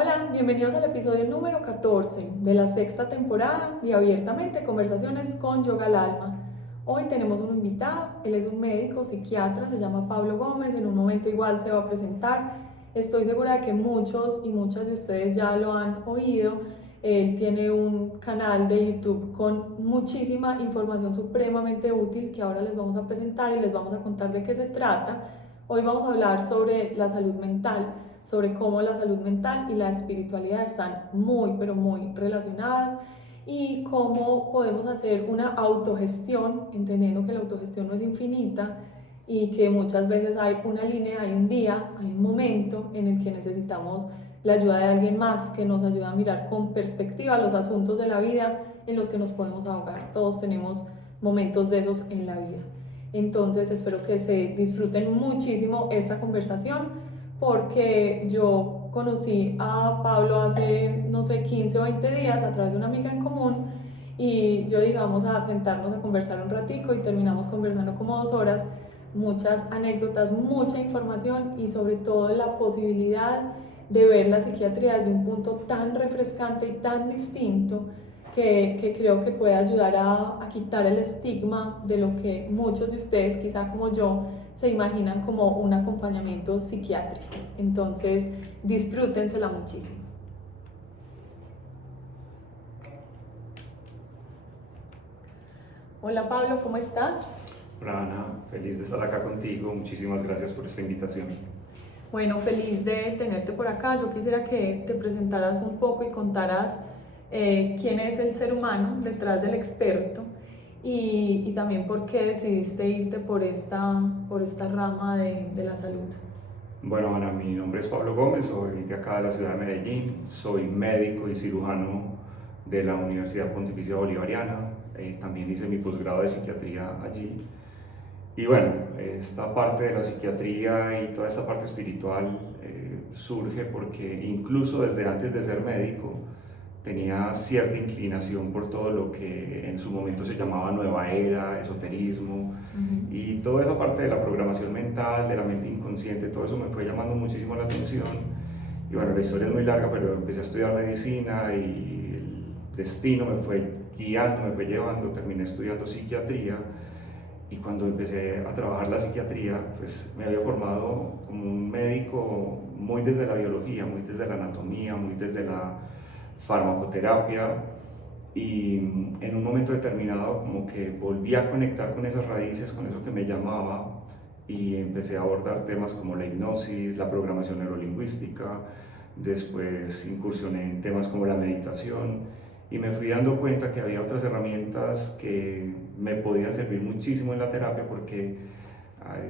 Hola, bienvenidos al episodio número 14 de la sexta temporada de Abiertamente Conversaciones con Yoga al Alma. Hoy tenemos un invitado, él es un médico psiquiatra, se llama Pablo Gómez, en un momento igual se va a presentar. Estoy segura de que muchos y muchas de ustedes ya lo han oído. Él tiene un canal de YouTube con muchísima información supremamente útil que ahora les vamos a presentar y les vamos a contar de qué se trata. Hoy vamos a hablar sobre la salud mental, sobre cómo la salud mental y la espiritualidad están muy, pero muy relacionadas y cómo podemos hacer una autogestión, entendiendo que la autogestión no es infinita y que muchas veces hay una línea, hay un día, hay un momento en el que necesitamos la ayuda de alguien más que nos ayude a mirar con perspectiva los asuntos de la vida en los que nos podemos ahogar. Todos tenemos momentos de esos en la vida. Entonces espero que se disfruten muchísimo esta conversación porque yo conocí a Pablo hace, no sé, 15 o 20 días a través de una amiga en común y yo dije, vamos a sentarnos a conversar un ratico y terminamos conversando como 2 horas, muchas anécdotas, mucha información y sobre todo la posibilidad de ver la psiquiatría desde un punto tan refrescante y tan distinto que creo que puede ayudar a quitar el estigma de lo que muchos de ustedes, quizá como yo, se imaginan como un acompañamiento psiquiátrico. Entonces, disfrútensela muchísimo. Hola Pablo, ¿cómo estás? Hola Ana, feliz de estar acá contigo, muchísimas gracias por esta invitación. Bueno, feliz de tenerte por acá. Yo quisiera que te presentaras un poco y contaras quién es el ser humano detrás del experto y también por qué decidiste irte por esta rama de la salud. Bueno Ana, mi nombre es Pablo Gómez, soy de acá de la ciudad de Medellín, soy médico y cirujano de la Universidad Pontificia Bolivariana, también hice mi posgrado de psiquiatría allí. Y bueno, esta parte de la psiquiatría y toda esta parte espiritual surge porque incluso desde antes de ser médico tenía cierta inclinación por todo lo que en su momento se llamaba nueva era, esoterismo, y toda esa parte de la programación mental, de la mente inconsciente, todo eso me fue llamando muchísimo la atención. Y bueno, la historia es muy larga, pero empecé a estudiar medicina y el destino me fue guiando, me fue llevando, terminé estudiando psiquiatría. Y cuando empecé a trabajar la psiquiatría, pues me había formado como un médico muy desde la biología, muy desde la anatomía, muy desde la farmacoterapia, y en un momento determinado como que volví a conectar con esas raíces, con eso que me llamaba, y empecé a abordar temas como la hipnosis, la programación neurolingüística, después incursioné en temas como la meditación, y me fui dando cuenta que había otras herramientas que me podían servir muchísimo en la terapia, porque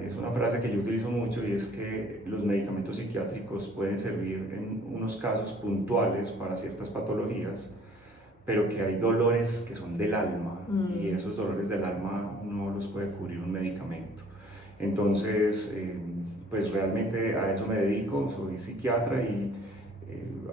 es una frase que yo utilizo mucho y es que los medicamentos psiquiátricos pueden servir en unos casos puntuales para ciertas patologías, pero que hay dolores que son del alma y esos dolores del alma no los puede cubrir un medicamento. Entonces, pues realmente a eso me dedico, soy psiquiatra y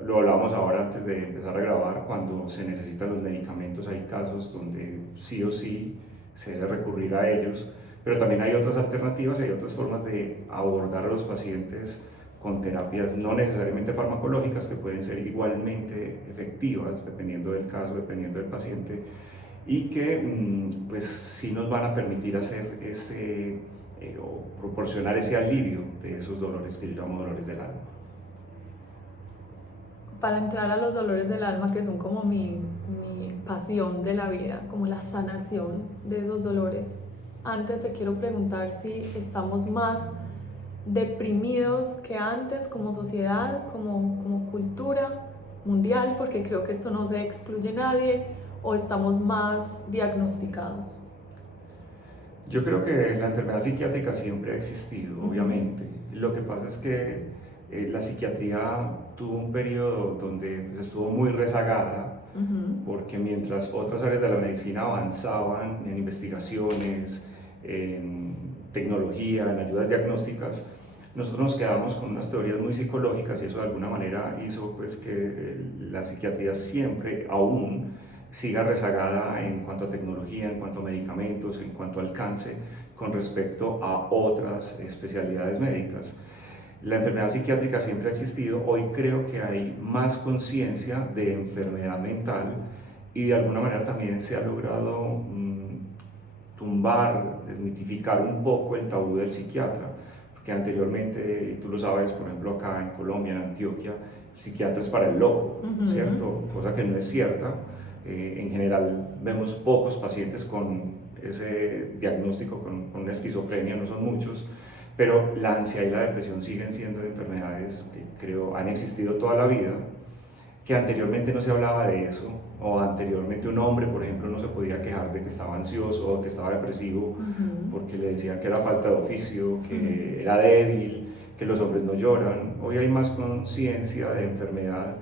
lo hablábamos ahora antes de empezar a grabar, cuando se necesitan los medicamentos hay casos donde sí o sí se debe recurrir a ellos, pero también hay otras alternativas, hay otras formas de abordar a los pacientes con terapias no necesariamente farmacológicas que pueden ser igualmente efectivas dependiendo del caso, dependiendo del paciente, y que pues sí nos van a permitir hacer ese o proporcionar ese alivio de esos dolores que yo llamo dolores del alma. Para entrar a los dolores del alma, que son como mi pasión de la vida, como la sanación de esos dolores, antes te quiero preguntar si estamos más deprimidos que antes como sociedad, como cultura mundial, porque creo que esto no se excluye a nadie, o estamos más diagnosticados. Yo creo que la enfermedad psiquiátrica siempre ha existido, obviamente. Lo que pasa es que la psiquiatría tuvo un periodo donde pues, estuvo muy rezagada, porque mientras otras áreas de la medicina avanzaban en investigaciones, en tecnología, en ayudas diagnósticas, nosotros nos quedamos con unas teorías muy psicológicas, y eso de alguna manera hizo pues, que la psiquiatría siempre aún siga rezagada en cuanto a tecnología, en cuanto a medicamentos, en cuanto a alcance con respecto a otras especialidades médicas. La enfermedad psiquiátrica siempre ha existido, hoy creo que hay más conciencia de enfermedad mental y de alguna manera también se ha logrado tumbar, desmitificar un poco el tabú del psiquiatra, porque anteriormente, tú lo sabes, por ejemplo acá en Colombia, en Antioquia, el psiquiatra es para el loco, ¿cierto? Cosa que no es cierta. En general vemos pocos pacientes con ese diagnóstico, con una esquizofrenia, no son muchos, pero la ansiedad y la depresión siguen siendo enfermedades que creo han existido toda la vida, que anteriormente no se hablaba de eso, o anteriormente un hombre, por ejemplo, no se podía quejar de que estaba ansioso o que estaba depresivo, porque le decían que era falta de oficio, que era débil, que los hombres no lloran. Hoy hay más conciencia de enfermedad,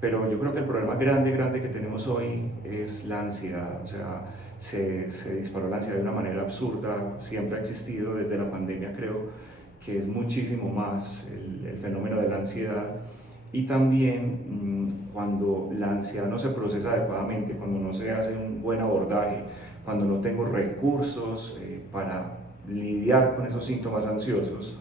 pero yo creo que el problema grande que tenemos hoy es la ansiedad. O sea, se disparó la ansiedad de una manera absurda, siempre ha existido desde la pandemia, creo que es muchísimo más el fenómeno de la ansiedad. Y también cuando la ansiedad no se procesa adecuadamente, cuando no se hace un buen abordaje, cuando no tengo recursos para lidiar con esos síntomas ansiosos,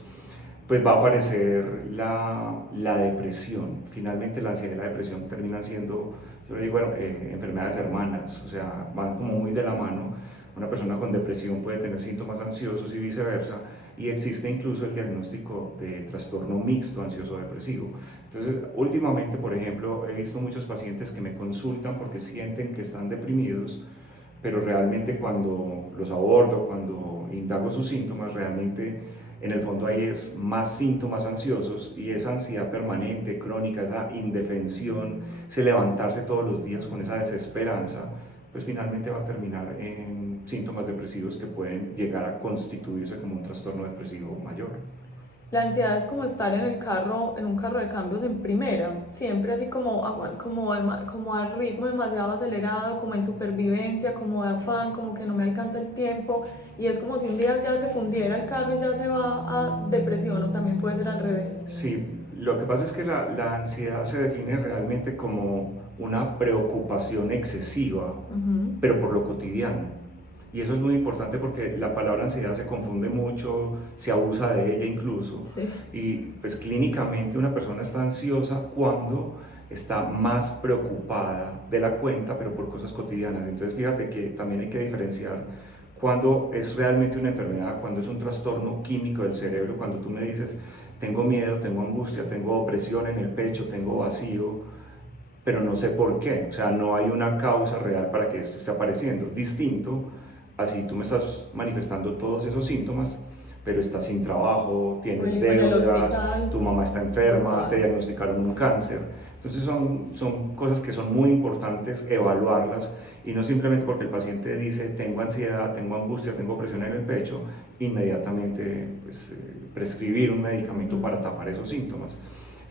pues va a aparecer la depresión. Finalmente la ansiedad y la depresión terminan siendo, yo le digo, enfermedades hermanas, o sea, van como muy de la mano. Una persona con depresión puede tener síntomas ansiosos y viceversa, y existe incluso el diagnóstico de trastorno mixto ansioso-depresivo. Entonces, últimamente, por ejemplo, he visto muchos pacientes que me consultan porque sienten que están deprimidos, pero realmente cuando los abordo, cuando indago sus síntomas, realmente en el fondo ahí es más síntomas ansiosos, y esa ansiedad permanente, crónica, esa indefensión, ese levantarse todos los días con esa desesperanza, pues finalmente va a terminar en síntomas depresivos que pueden llegar a constituirse como un trastorno depresivo mayor. La ansiedad es como estar en el carro, en un carro de cambios en primera, siempre así como al ritmo demasiado acelerado, como en supervivencia, como de afán, como que no me alcanza el tiempo, y es como si un día ya se fundiera el carro y ya se va a depresión, o también puede ser al revés. Sí, lo que pasa es que la ansiedad se define realmente como una preocupación excesiva, pero por lo cotidiano. Y eso es muy importante porque la palabra ansiedad se confunde mucho, se abusa de ella incluso. Sí. Y pues clínicamente una persona está ansiosa cuando está más preocupada de la cuenta, pero por cosas cotidianas. Entonces fíjate que también hay que diferenciar cuando es realmente una enfermedad, cuando es un trastorno químico del cerebro, cuando tú me dices, tengo miedo, tengo angustia, tengo opresión en el pecho, tengo vacío, pero no sé por qué. O sea, no hay una causa real para que esto esté apareciendo. Distinto, así tú me estás manifestando todos esos síntomas, pero estás sin trabajo, tienes deudas, tu mamá está enferma, te diagnosticaron un cáncer. Entonces son cosas que son muy importantes evaluarlas, y no simplemente porque el paciente dice tengo ansiedad, tengo angustia, tengo presión en el pecho, inmediatamente pues, prescribir un medicamento para tapar esos síntomas.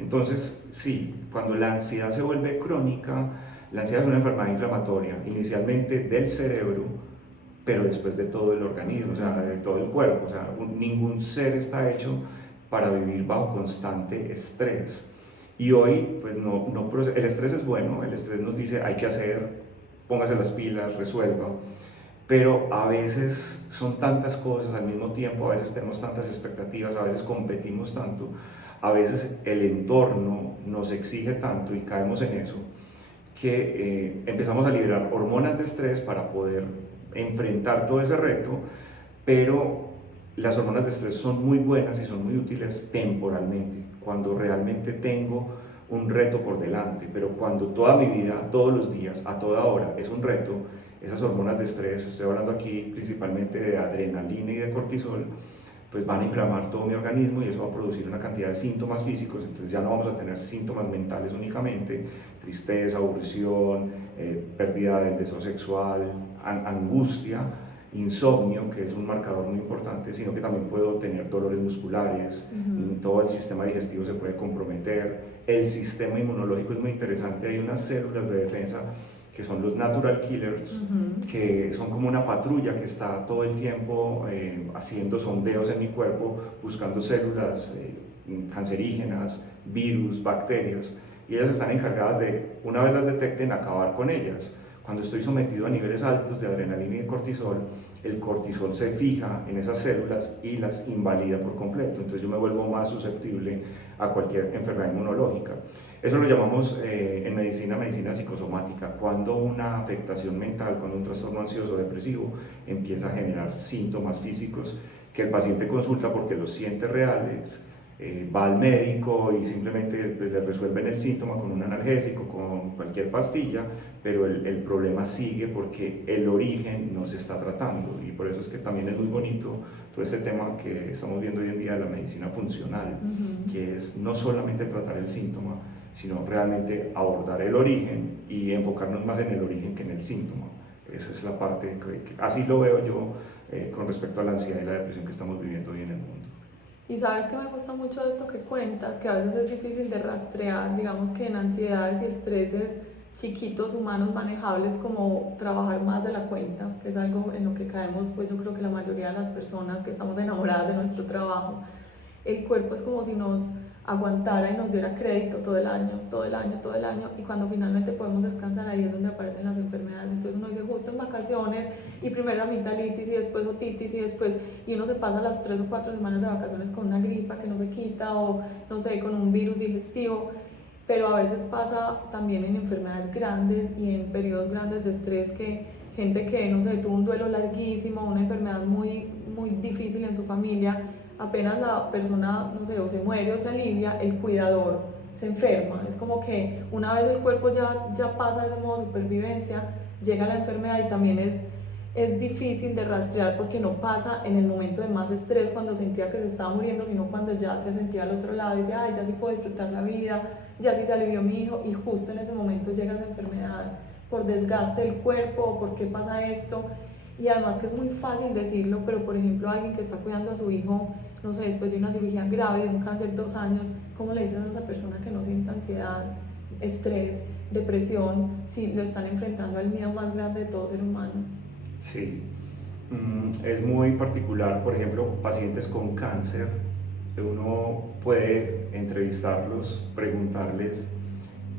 Entonces sí, cuando la ansiedad se vuelve crónica, la ansiedad es una enfermedad inflamatoria, inicialmente del cerebro, pero después de todo el organismo, o sea, de todo el cuerpo. O sea, ningún ser está hecho para vivir bajo constante estrés. Y hoy, pues el estrés es bueno, el estrés nos dice hay que hacer, póngase las pilas, resuelva, pero a veces son tantas cosas al mismo tiempo, a veces tenemos tantas expectativas, a veces competimos tanto, a veces el entorno nos exige tanto y caemos en eso, que empezamos a liberar hormonas de estrés para poder enfrentar todo ese reto, pero las hormonas de estrés son muy buenas y son muy útiles temporalmente, cuando realmente tengo un reto por delante, pero cuando toda mi vida, todos los días, a toda hora es un reto, esas hormonas de estrés, estoy hablando aquí principalmente de adrenalina y de cortisol, pues van a inflamar todo mi organismo y eso va a producir una cantidad de síntomas físicos. Entonces ya no vamos a tener síntomas mentales únicamente, tristeza, aburrición, pérdida del deseo sexual, angustia, insomnio, que es un marcador muy importante, sino que también puedo tener dolores musculares, todo el sistema digestivo se puede comprometer, el sistema inmunológico es muy interesante, hay unas células de defensa que son los natural killers, que son como una patrulla que está todo el tiempo haciendo sondeos en mi cuerpo, buscando células cancerígenas, virus, bacterias, y ellas están encargadas de, una vez las detecten, acabar con ellas. Cuando estoy sometido a niveles altos de adrenalina y de cortisol, el cortisol se fija en esas células y las invalida por completo. Entonces yo me vuelvo más susceptible a cualquier enfermedad inmunológica. Eso lo llamamos en medicina psicosomática, cuando una afectación mental, cuando un trastorno ansioso o depresivo empieza a generar síntomas físicos que el paciente consulta porque los siente reales, va al médico y simplemente pues, le resuelven el síntoma con un analgésico, con cualquier pastilla, pero el problema sigue porque el origen no se está tratando, y por eso es que también es muy bonito todo este tema que estamos viendo hoy en día de la medicina funcional, que es no solamente tratar el síntoma, sino realmente abordar el origen y enfocarnos más en el origen que en el síntoma. Esa es la parte que así lo veo yo con respecto a la ansiedad y la depresión que estamos viviendo hoy en el mundo. Y sabes que me gusta mucho esto que cuentas, que a veces es difícil de rastrear, digamos que en ansiedades y estreses chiquitos, humanos, manejables, como trabajar más de la cuenta, que es algo en lo que caemos, pues yo creo que la mayoría de las personas que estamos enamoradas de nuestro trabajo. El cuerpo es como si nos aguantara y nos diera crédito todo el año, todo el año, todo el año, y cuando finalmente podemos descansar, ahí es donde aparecen las enfermedades. Entonces uno dice justo en vacaciones, y primero amigdalitis y después otitis y uno se pasa las 3 o 4 semanas de vacaciones con una gripa que no se quita, o no sé, con un virus digestivo. Pero a veces pasa también en enfermedades grandes y en periodos grandes de estrés, que gente que, no sé, tuvo un duelo larguísimo, una enfermedad muy, muy difícil en su familia, apenas la persona, no sé, o se muere o se alivia, el cuidador se enferma. Es como que una vez el cuerpo ya pasa de ese modo de supervivencia, llega la enfermedad, y también es difícil de rastrear porque no pasa en el momento de más estrés, cuando sentía que se estaba muriendo, sino cuando ya se sentía al otro lado y decía, ay, ya sí puedo disfrutar la vida, ya sí se alivió mi hijo, y justo en ese momento llega esa enfermedad por desgaste del cuerpo, por qué pasa esto. Y además que es muy fácil decirlo, pero por ejemplo alguien que está cuidando a su hijo, no sé, después de una cirugía grave, de un cáncer, 2 años, ¿cómo le dices a esa persona que no sienta ansiedad, estrés, depresión, si lo están enfrentando al miedo más grande de todo ser humano? Sí, es muy particular, por ejemplo, pacientes con cáncer, uno puede entrevistarlos, preguntarles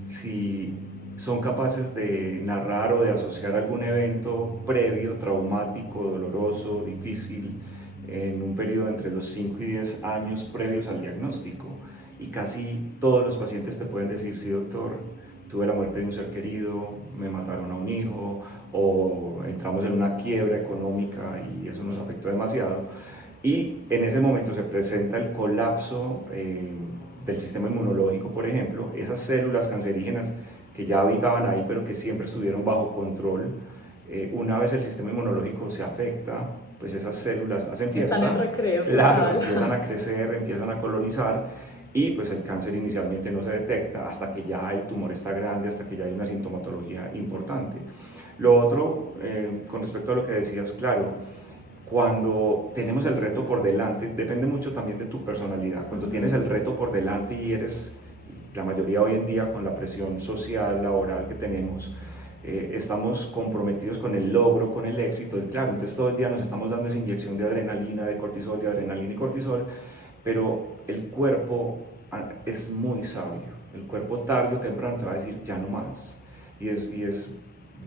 si son capaces de narrar o de asociar algún evento previo, traumático, doloroso, difícil, en un periodo entre los 5 y 10 años previos al diagnóstico. Y casi todos los pacientes te pueden decir, sí doctor, tuve la muerte de un ser querido, me mataron a un hijo, o entramos en una quiebra económica y eso nos afectó demasiado. Y en ese momento se presenta el colapso del sistema inmunológico, por ejemplo, esas células cancerígenas que ya habitaban ahí, pero que siempre estuvieron bajo control. Una vez el sistema inmunológico se afecta, pues esas células hacen fiesta. Están en recreo. Claro, empiezan a crecer, empiezan a colonizar, y pues el cáncer inicialmente no se detecta hasta que ya el tumor está grande, hasta que ya hay una sintomatología importante. Lo otro, con respecto a lo que decías, claro, cuando tenemos el reto por delante, depende mucho también de tu personalidad. Cuando tienes el reto por delante y eres, la mayoría hoy en día con la presión social, laboral que tenemos, estamos comprometidos con el logro, con el éxito, y claro, entonces todo el día nos estamos dando esa inyección de adrenalina, de cortisol, de adrenalina y cortisol, pero el cuerpo es muy sabio. El cuerpo tarde o temprano te va a decir ya no más. Y es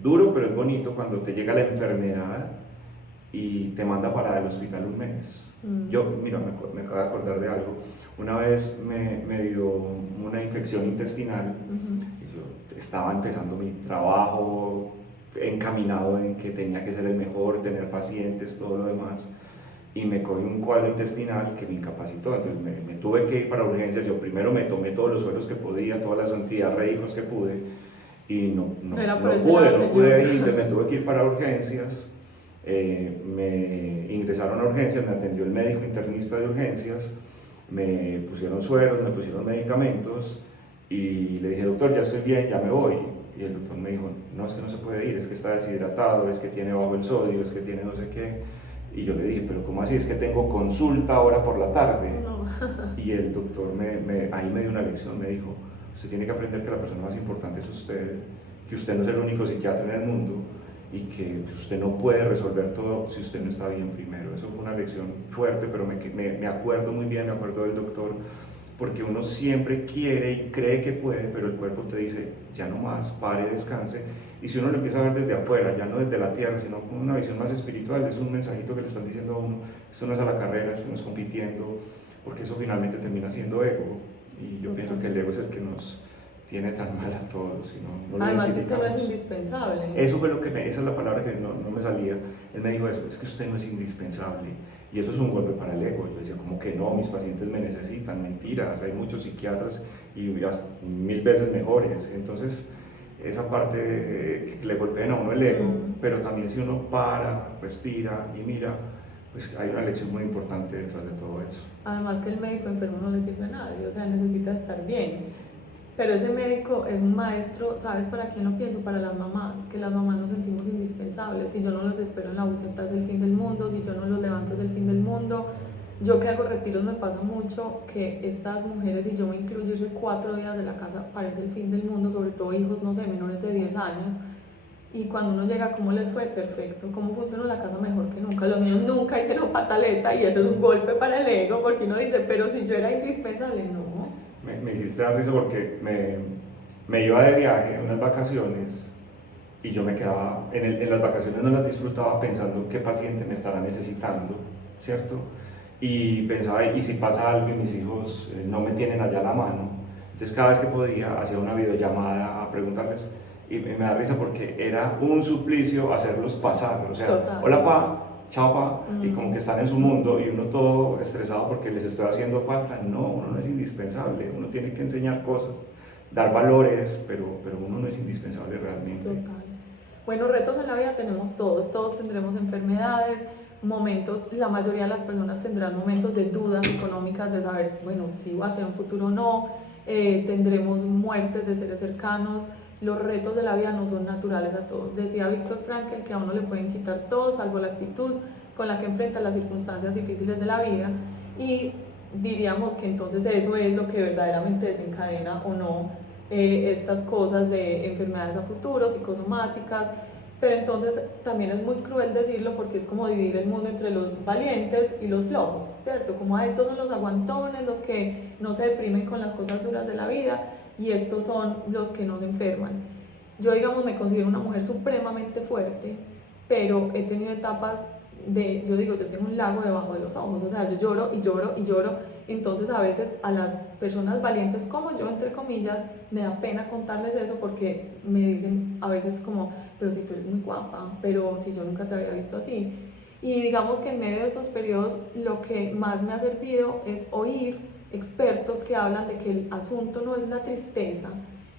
duro, pero es bonito cuando te llega la enfermedad y te manda para el hospital un mes. Yo, mira, me acabo de acordar de algo. Una vez me dio una infección intestinal. Y yo estaba empezando mi trabajo, encaminado en que tenía que ser el mejor, tener pacientes, todo lo demás. Y me cogí un cuadro intestinal que me incapacitó, entonces me tuve que ir para urgencias. Yo primero me tomé todos los sueros que podía, todas las antidiarreicos que pude, y no pude ir, entonces me tuve que ir para urgencias. Me ingresaron a urgencias, me atendió el médico internista de urgencias, me pusieron sueros, me pusieron medicamentos, y le dije, doctor, ya estoy bien, ya me voy. Y el doctor me dijo, no, es que no se puede ir, es que está deshidratado, es que tiene bajo el sodio, es que tiene no sé qué. Y yo le dije, pero ¿cómo así? Es que tengo consulta ahora por la tarde. No. Y el doctor ahí me dio una lección, me dijo, usted tiene que aprender que la persona más importante es usted, que usted no es el único psiquiatra en el mundo, y que usted no puede resolver todo si usted no está bien primero. Eso fue una lección fuerte, pero me acuerdo muy bien, me acuerdo del doctor, porque uno siempre quiere y cree que puede, pero el cuerpo te dice, ya no más, pare, descanse. Y si uno lo empieza a ver desde afuera, ya no desde la tierra, sino con una visión más espiritual, es un mensajito que le están diciendo a uno, esto no es a la carrera, esto no es compitiendo, porque eso finalmente termina siendo ego. Y yo pienso que el ego es el que nos tiene tan mal a todos. No lo Además que usted no es identificamos. indispensable. Eso fue lo que esa es la palabra que no me salía. Él me dijo eso, es que usted no es indispensable. Y eso es un golpe para el ego. Yo decía, como que no, mis pacientes me necesitan, mentiras. Hay muchos psiquiatras y 1000 veces mejores. Entonces, esa parte que le golpeen a uno el ego, pero también si uno para, respira y mira, pues hay una lección muy importante detrás de todo eso. Además que el médico enfermo no le sirve a nadie, o sea, necesita estar bien. Pero ese médico es un maestro, ¿sabes para quién lo pienso? Para las mamás, que las mamás nos sentimos indispensables. Si yo no los espero en la buceta es el fin del mundo, si yo no los levanto es el fin del mundo. Yo que hago retiros me pasa mucho que estas mujeres, y yo me incluyo, irse 4 días de la casa parece el fin del mundo, sobre todo hijos, no sé, menores de 10 años. Y cuando uno llega, ¿cómo les fue? Perfecto. ¿Cómo funcionó la casa? Mejor que nunca. Los niños nunca hicieron pataleta y eso es un golpe para el ego, porque uno dice, pero si yo era indispensable, no. Me hiciste dar risa porque me iba de viaje, unas vacaciones, y yo me quedaba, en las vacaciones no las disfrutaba pensando qué paciente me estará necesitando, ¿cierto? Y pensaba, y si pasa algo y mis hijos no me tienen allá a la mano, entonces cada vez que podía hacía una videollamada a preguntarles, y me da risa porque era un suplicio hacerlos pasar, o sea, Total. hola pa, chao pa, y como que están en su mundo y uno todo estresado porque les estoy haciendo falta. No, uno no es indispensable, uno tiene que enseñar cosas, dar valores, pero uno no es indispensable realmente. Total. Bueno, retos en la vida tenemos todos tendremos enfermedades, momentos, la mayoría de las personas tendrán momentos de dudas económicas, de saber, bueno, si va a tener un futuro o no, tendremos muertes de seres cercanos. Los retos de la vida no son naturales a todos. Decía Víctor Frankl que a uno le pueden quitar todo, salvo la actitud con la que enfrenta las circunstancias difíciles de la vida, y diríamos que entonces eso es lo que verdaderamente desencadena o no estas cosas de enfermedades a futuro, psicosomáticas. Pero entonces también es muy cruel decirlo porque es como dividir el mundo entre los valientes y los flojos, ¿cierto? Como estos son los aguantones, los que no se deprimen con las cosas duras de la vida, y estos son los que no se enferman. Yo, digamos, me considero una mujer supremamente fuerte, pero he tenido etapas yo digo, yo tengo un lago debajo de los ojos, o sea, yo lloro y lloro y lloro. Entonces a veces a las personas valientes como yo, entre comillas, me da pena contarles eso porque me dicen a veces como, pero si tú eres muy guapa, pero si yo nunca te había visto así. Y digamos que en medio de esos periodos lo que más me ha servido es oír expertos que hablan de que el asunto no es la tristeza,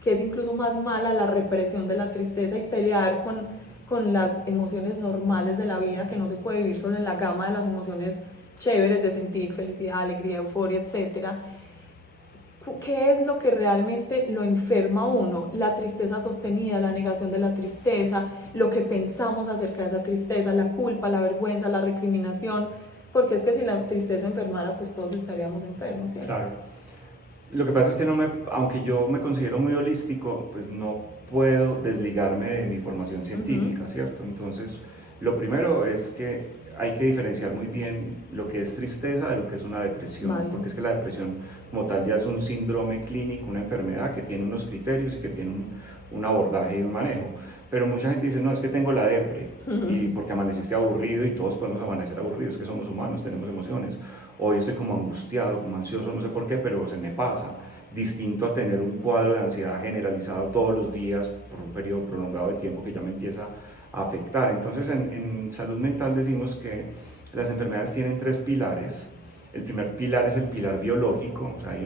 que es incluso más mala la represión de la tristeza y pelear con las emociones normales de la vida, que no se puede vivir solo en la gama de las emociones chéveres de sentir felicidad, alegría, euforia, etc. ¿Qué es lo que realmente lo enferma a uno? La tristeza sostenida, la negación de la tristeza, lo que pensamos acerca de esa tristeza, la culpa, la vergüenza, la recriminación, porque es que si la tristeza enfermara, pues todos estaríamos enfermos, ¿cierto? Claro. Lo que pasa es que aunque yo me considero muy holístico, pues no puedo desligarme de mi formación científica, ¿cierto? Entonces, lo primero es que hay que diferenciar muy bien lo que es tristeza de lo que es una depresión, porque es que la depresión como tal ya es un síndrome clínico, una enfermedad que tiene unos criterios y que tiene un abordaje y un manejo. Pero mucha gente dice, no, es que tengo la depre, y porque amaneciste aburrido, y todos podemos amanecer aburridos, que somos humanos, tenemos emociones. Hoy estoy como angustiado, como ansioso, no sé por qué, pero se me pasa. Distinto a tener un cuadro de ansiedad generalizado todos los días por un periodo prolongado de tiempo que ya me empieza a afectar. Entonces en salud mental decimos que las enfermedades tienen 3 pilares. El primer pilar es el pilar biológico, o sea, hay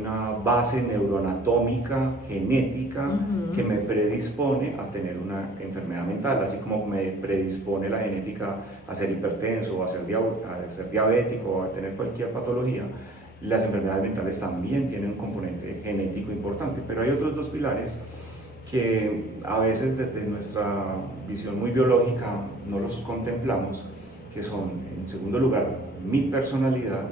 una base neuroanatómica, genética, que me predispone a tener una enfermedad mental, así como me predispone la genética a ser hipertenso, a ser diabético, o a tener cualquier patología. Las enfermedades mentales también tienen un componente genético importante, pero hay otros 2 pilares que a veces desde nuestra visión muy biológica no los contemplamos, que son, en segundo lugar, mi personalidad,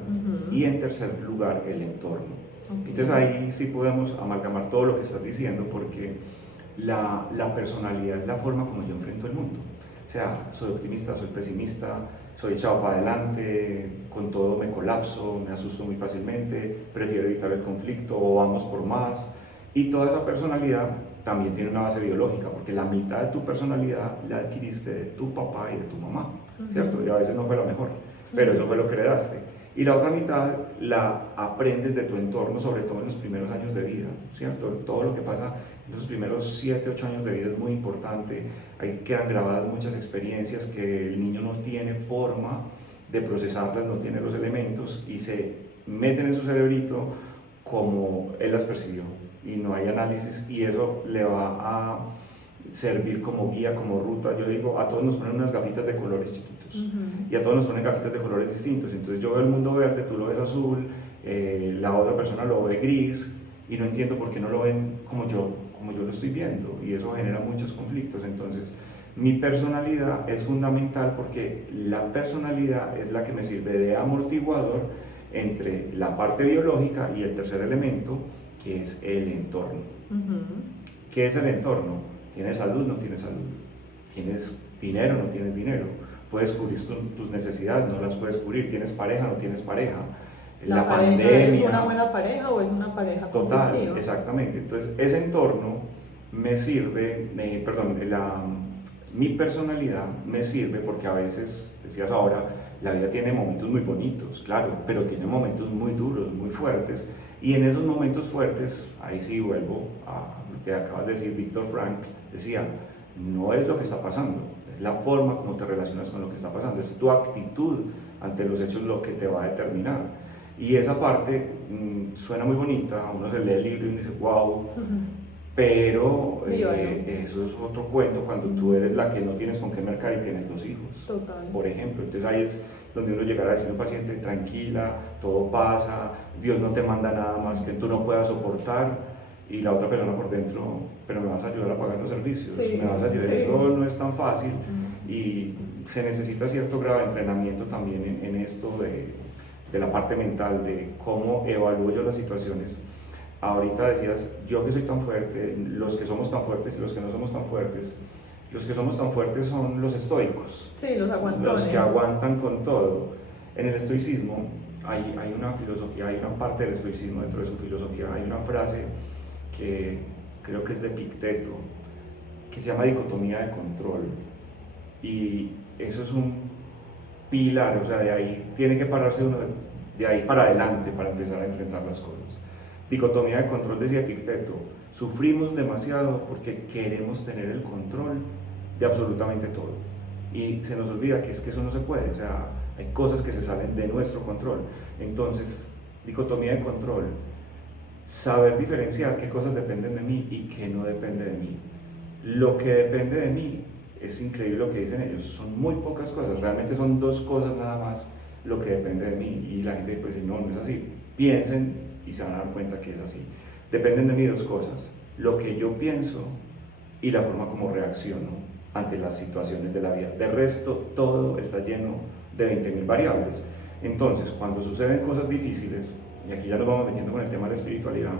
y en tercer lugar, el entorno. Entonces ahí sí podemos amalgamar todo lo que estás diciendo, porque la personalidad es la forma como yo enfrento el mundo. O sea, soy optimista, soy pesimista, soy echado para adelante, con todo me colapso, me asusto muy fácilmente, prefiero evitar el conflicto o vamos por más. Y toda esa personalidad también tiene una base biológica, porque la mitad de tu personalidad la adquiriste de tu papá y de tu mamá, ¿cierto? Y a veces no fue la mejor, pero eso fue lo que heredaste. Y la otra mitad la aprendes de tu entorno, sobre todo en los primeros años de vida, ¿cierto? Todo lo que pasa en los primeros 7, 8 años de vida es muy importante. Ahí quedan grabadas muchas experiencias que el niño no tiene forma de procesarlas, no tiene los elementos y se meten en su cerebrito como él las percibió. Y no hay análisis y eso le va a servir como guía, como ruta. Yo digo, a todos nos ponen unas gafitas de colores chiquitos y a todos nos ponen gafitas de colores distintos. Entonces yo veo el mundo verde, tú lo ves azul, la otra persona lo ve gris y no entiendo por qué no lo ven como yo lo estoy viendo, y eso genera muchos conflictos. Entonces mi personalidad es fundamental porque la personalidad es la que me sirve de amortiguador entre la parte biológica y el tercer elemento, que es el entorno. ¿Qué es el entorno? ¿Tienes salud? ¿No tienes salud? ¿Tienes dinero? ¿No tienes dinero? ¿Puedes cubrir tus necesidades? ¿No las puedes cubrir? ¿Tienes pareja? ¿No tienes pareja? ¿La pareja pandemia, es una buena pareja o es una pareja total, conflictiva? Exactamente. Entonces ese entorno me sirve, mi personalidad me sirve porque a veces, decías ahora, la vida tiene momentos muy bonitos, claro, pero tiene momentos muy duros, muy fuertes, y en esos momentos fuertes, ahí sí vuelvo a lo que acabas de decir, Víctor Frank decía, no es lo que está pasando, es la forma como te relacionas con lo que está pasando, es tu actitud ante los hechos lo que te va a determinar. Y esa parte suena muy bonita, a uno se lee el libro y dice, wow, pero eso es otro cuento cuando tú eres la que no tienes con qué mercar y tienes 2 hijos. Total. Por ejemplo, entonces ahí es donde uno llegará a decir a un paciente, tranquila, todo pasa, Dios no te manda nada más que tú no puedas soportar, y la otra persona por dentro, pero me vas a ayudar a pagar los servicios, sí, me vas a ayudar, sí. Eso no es tan fácil, y se necesita cierto grado de entrenamiento también en esto de la parte mental, de cómo evalúo yo las situaciones. Ahorita decías, yo que soy tan fuerte, los que somos tan fuertes y los que no somos tan fuertes. Los que somos tan fuertes son los estoicos. Sí, los aguantones. Los que aguantan con todo. En el estoicismo hay una filosofía, hay una parte del estoicismo dentro de su filosofía, hay una frase que creo que es de Epicteto, que se llama dicotomía de control. Y eso es un pilar, o sea, de ahí tiene que pararse uno de ahí para adelante para empezar a enfrentar las cosas. Dicotomía de control, decía Epicteto, sufrimos demasiado porque queremos tener el control de absolutamente todo y se nos olvida que es que eso no se puede, o sea, hay cosas que se salen de nuestro control. Entonces, dicotomía de control, saber diferenciar qué cosas dependen de mí y qué no depende de mí. Lo que depende de mí es increíble lo que dicen ellos, son muy pocas cosas, realmente son 2 cosas nada más lo que depende de mí, y la gente puede decir, no, no es así, piensen y se van a dar cuenta que es así. Dependen de mí 2 cosas, lo que yo pienso y la forma como reacciono ante las situaciones de la vida. De resto, todo está lleno de 20.000 variables. Entonces, cuando suceden cosas difíciles, y aquí ya nos vamos metiendo con el tema de la espiritualidad,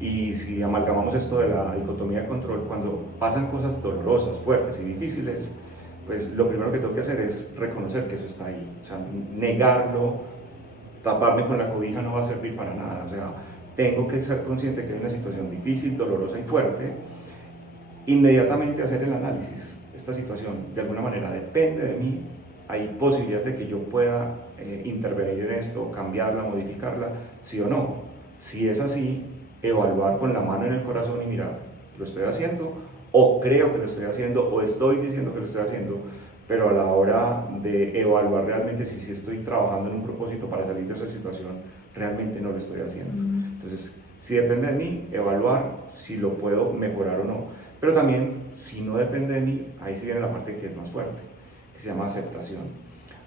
y si amalgamamos esto de la dicotomía de control, cuando pasan cosas dolorosas, fuertes y difíciles, pues lo primero que tengo que hacer es reconocer que eso está ahí, o sea, negarlo, taparme con la cobija no va a servir para nada, o sea, tengo que ser consciente que hay una situación difícil, dolorosa y fuerte, inmediatamente hacer el análisis. Esta situación de alguna manera depende de mí, hay posibilidades de que yo pueda intervenir en esto, cambiarla, modificarla, sí o no. Si es así, evaluar con la mano en el corazón y mirar, lo estoy haciendo, o creo que lo estoy haciendo, o estoy diciendo que lo estoy haciendo, pero a la hora de evaluar realmente si estoy trabajando en un propósito para salir de esa situación, realmente no lo estoy haciendo. Entonces, si depende de mí, evaluar si lo puedo mejorar o no. Pero también, si no depende de mí, ahí sí viene la parte que es más fuerte, que se llama aceptación.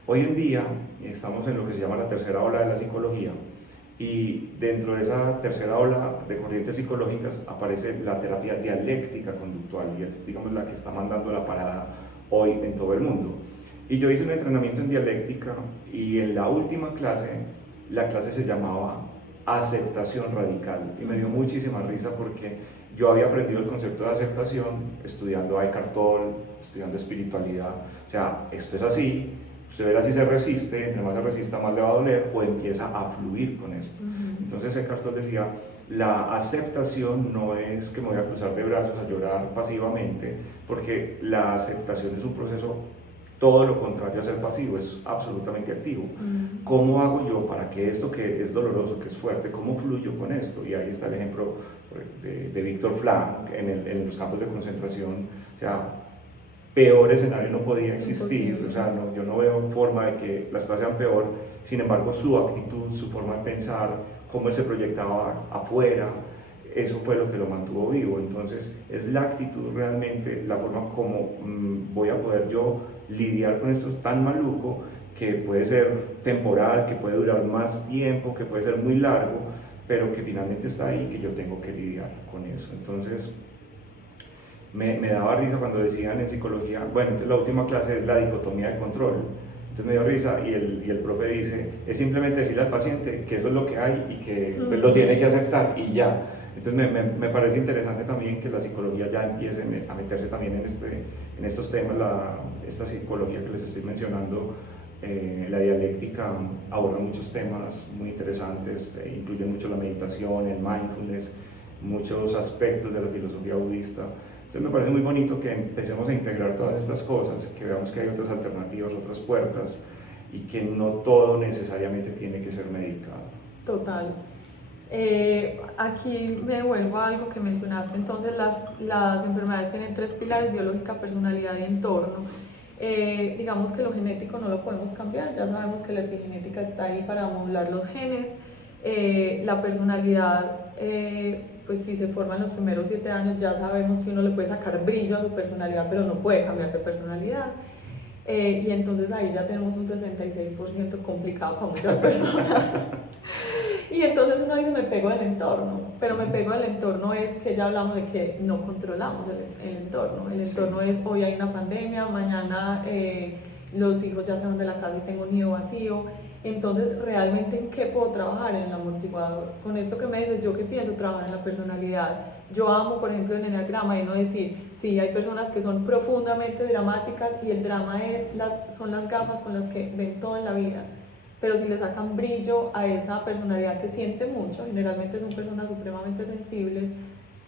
Hoy en día estamos en lo que se llama la tercera ola de la psicología, y dentro de esa tercera ola de corrientes psicológicas aparece la terapia dialéctica conductual, y es, digamos, la que está mandando la parada hoy en todo el mundo. Y yo hice un entrenamiento en dialéctica, y en la última clase, la clase se llamaba aceptación radical. Y me dio muchísima risa porque yo había aprendido el concepto de aceptación estudiando Eckhart Tolle, estudiando espiritualidad. O sea, esto es así, usted verá si se resiste, entre más se resista más le va a doler o empieza a fluir con esto. Entonces Eckhart Tolle decía, la aceptación no es que me voy a cruzar de brazos a llorar pasivamente, porque la aceptación es un proceso todo lo contrario a ser pasivo, es absolutamente activo. ¿Cómo hago yo para que esto que es doloroso, que es fuerte, cómo fluyo con esto? Y ahí está el ejemplo de Viktor Frankl en los campos de concentración. O sea, peor escenario no podía existir. O sea, yo no veo forma de que las cosas sean peor. Sin embargo, su actitud, su forma de pensar, cómo él se proyectaba afuera, eso fue lo que lo mantuvo vivo. Entonces es la actitud realmente, la forma como voy a poder yo lidiar con esto tan maluco, que puede ser temporal, que puede durar más tiempo, que puede ser muy largo, pero que finalmente está ahí y que yo tengo que lidiar con eso. Entonces me daba risa cuando decían en psicología, bueno, entonces la última clase es la dicotomía de control. Entonces me dio risa y el profe dice, es simplemente decirle al paciente que eso es lo que hay y que pues, lo tiene que aceptar y ya. Entonces me parece interesante también que la psicología ya empiece a meterse también en estos temas. Esta psicología que les estoy mencionando, la dialéctica, aborda muchos temas muy interesantes, incluye mucho la meditación, el mindfulness, muchos aspectos de la filosofía budista. Entonces me parece muy bonito que empecemos a integrar todas estas cosas, que veamos que hay otras alternativas, otras puertas, y que no todo necesariamente tiene que ser medicado. Total. Aquí me devuelvo a algo que mencionaste. Entonces las enfermedades tienen 3 pilares: biológica, personalidad y entorno. Digamos que lo genético no lo podemos cambiar, ya sabemos que la epigenética está ahí para modular los genes. La personalidad, pues si se forma en los primeros 7 años, ya sabemos que uno le puede sacar brillo a su personalidad, pero no puede cambiar de personalidad. Y entonces ahí ya tenemos un 66% complicado para muchas personas. Y entonces uno dice, me pego del entorno, pero me pego del entorno es que ya hablamos de que no controlamos el entorno. El entorno es, hoy hay una pandemia, mañana los hijos ya se van de la casa y tengo un nido vacío. Entonces, ¿realmente en qué puedo trabajar? En el amortiguador. Con esto que me dices, ¿yo qué pienso? Trabajar en la personalidad. Yo amo, por ejemplo, el enneagrama, y no decir, sí, hay personas que son profundamente dramáticas y el drama son las gafas con las que ven todo en la vida. Pero si le sacan brillo a esa personalidad que siente mucho, generalmente son personas supremamente sensibles,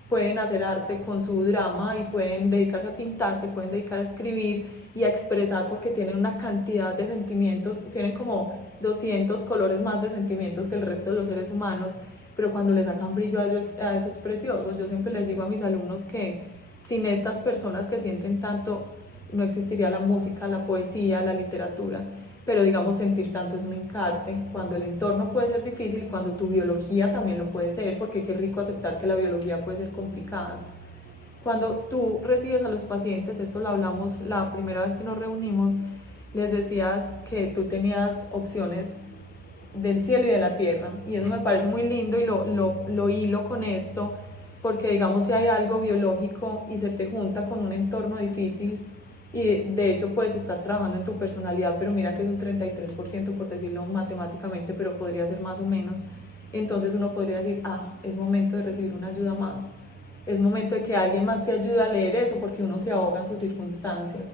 pueden hacer arte con su drama y pueden dedicarse a pintar, se pueden dedicar a escribir y a expresar, porque tienen una cantidad de sentimientos, tienen como 200 colores más de sentimientos que el resto de los seres humanos, pero cuando le sacan brillo a eso es precioso. Yo siempre les digo a mis alumnos que sin estas personas que sienten tanto, no existiría la música, la poesía, la literatura. Pero digamos, sentir tanto es un encarte, cuando el entorno puede ser difícil, cuando tu biología también lo puede ser, porque qué rico aceptar que la biología puede ser complicada. Cuando tú recibes a los pacientes, esto lo hablamos la primera vez que nos reunimos, les decías que tú tenías opciones del cielo y de la tierra, y eso me parece muy lindo y lo hilo con esto, porque digamos, si hay algo biológico y se te junta con un entorno difícil, y de hecho puedes estar trabajando en tu personalidad, pero mira que es un 33% por decirlo matemáticamente, pero podría ser más o menos. Entonces uno podría decir, es momento de recibir una ayuda más, es momento de que alguien más te ayude a leer eso, porque uno se ahoga en sus circunstancias.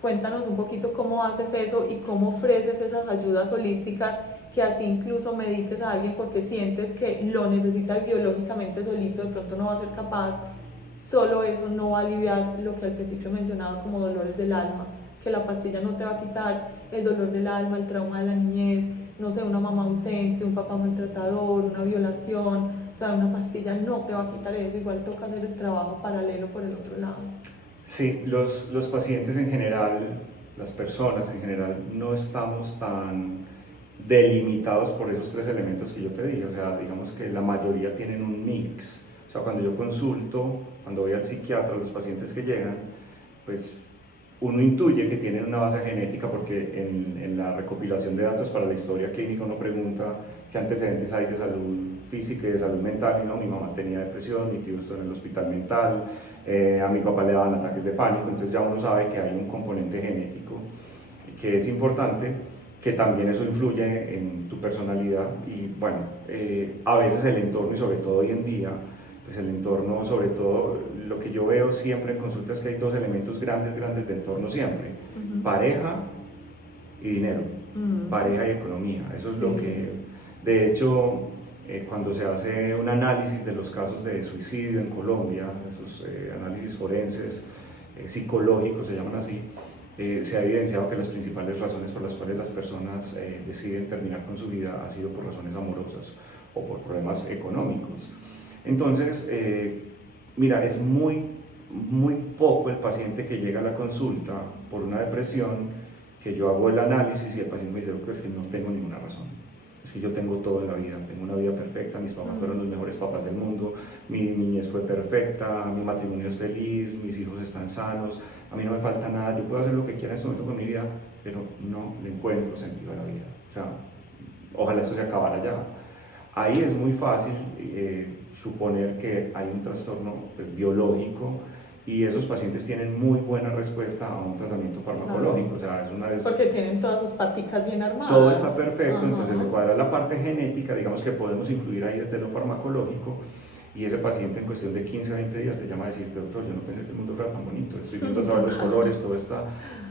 Cuéntanos un poquito cómo haces eso y cómo ofreces esas ayudas holísticas, que así incluso mediques a alguien porque sientes que lo necesita biológicamente solito, de pronto no va a ser capaz. Solo eso no va a aliviar lo que al principio mencionabas como dolores del alma, que la pastilla no te va a quitar el dolor del alma, el trauma de la niñez, no sé, una mamá ausente, un papá maltratador, una violación. O sea, una pastilla no te va a quitar eso, igual toca hacer el trabajo paralelo por el otro lado. Sí, los pacientes en general, las personas en general, no estamos tan delimitados por esos 3 elementos que yo te dije. O sea, digamos que la mayoría tienen un mix. O sea, cuando yo consulto, cuando voy al psiquiatra, los pacientes que llegan, pues uno intuye que tienen una base genética, porque en la recopilación de datos para la historia clínica uno pregunta qué antecedentes hay de salud física y de salud mental. Y no, mi mamá tenía depresión, mi tío estuvo en el hospital mental, a mi papá le daban ataques de pánico. Entonces ya uno sabe que hay un componente genético que es importante, que también eso influye en tu personalidad y bueno, a veces el entorno y sobre todo hoy en día, pues el entorno, sobre todo lo que yo veo siempre en consultas es que hay dos elementos grandes de entorno siempre, pareja y dinero, pareja y economía, eso es lo que, de hecho, cuando se hace un análisis de los casos de suicidio en Colombia, esos análisis forenses, psicológicos se llaman así, se ha evidenciado que las principales razones por las cuales las personas deciden terminar con su vida ha sido por razones amorosas o por problemas económicos. Entonces, mira, es muy poco el paciente que llega a la consulta por una depresión, que yo hago el análisis y el paciente me dice, pues que no tengo ninguna razón. Es que yo tengo todo en la vida, tengo una vida perfecta, mis papás fueron los mejores papás del mundo, mi niñez fue perfecta, mi matrimonio es feliz, mis hijos están sanos, a mí no me falta nada, yo puedo hacer lo que quiera en este momento con mi vida, pero no le encuentro sentido a la vida. O sea, ojalá esto se acabara ya. Ahí es muy fácil suponer que hay un trastorno pues, biológico, y esos pacientes tienen muy buena respuesta a un tratamiento farmacológico. O sea, es una de... Porque tienen todas sus paticas bien armadas. Todo está perfecto, entonces le cuadra la parte genética, digamos que podemos influir ahí desde lo farmacológico, y ese paciente en cuestión de 15 a 20 días te llama a decirte, doctor, yo no pensé que el mundo fuera tan bonito, estoy viendo todos los colores, todo está,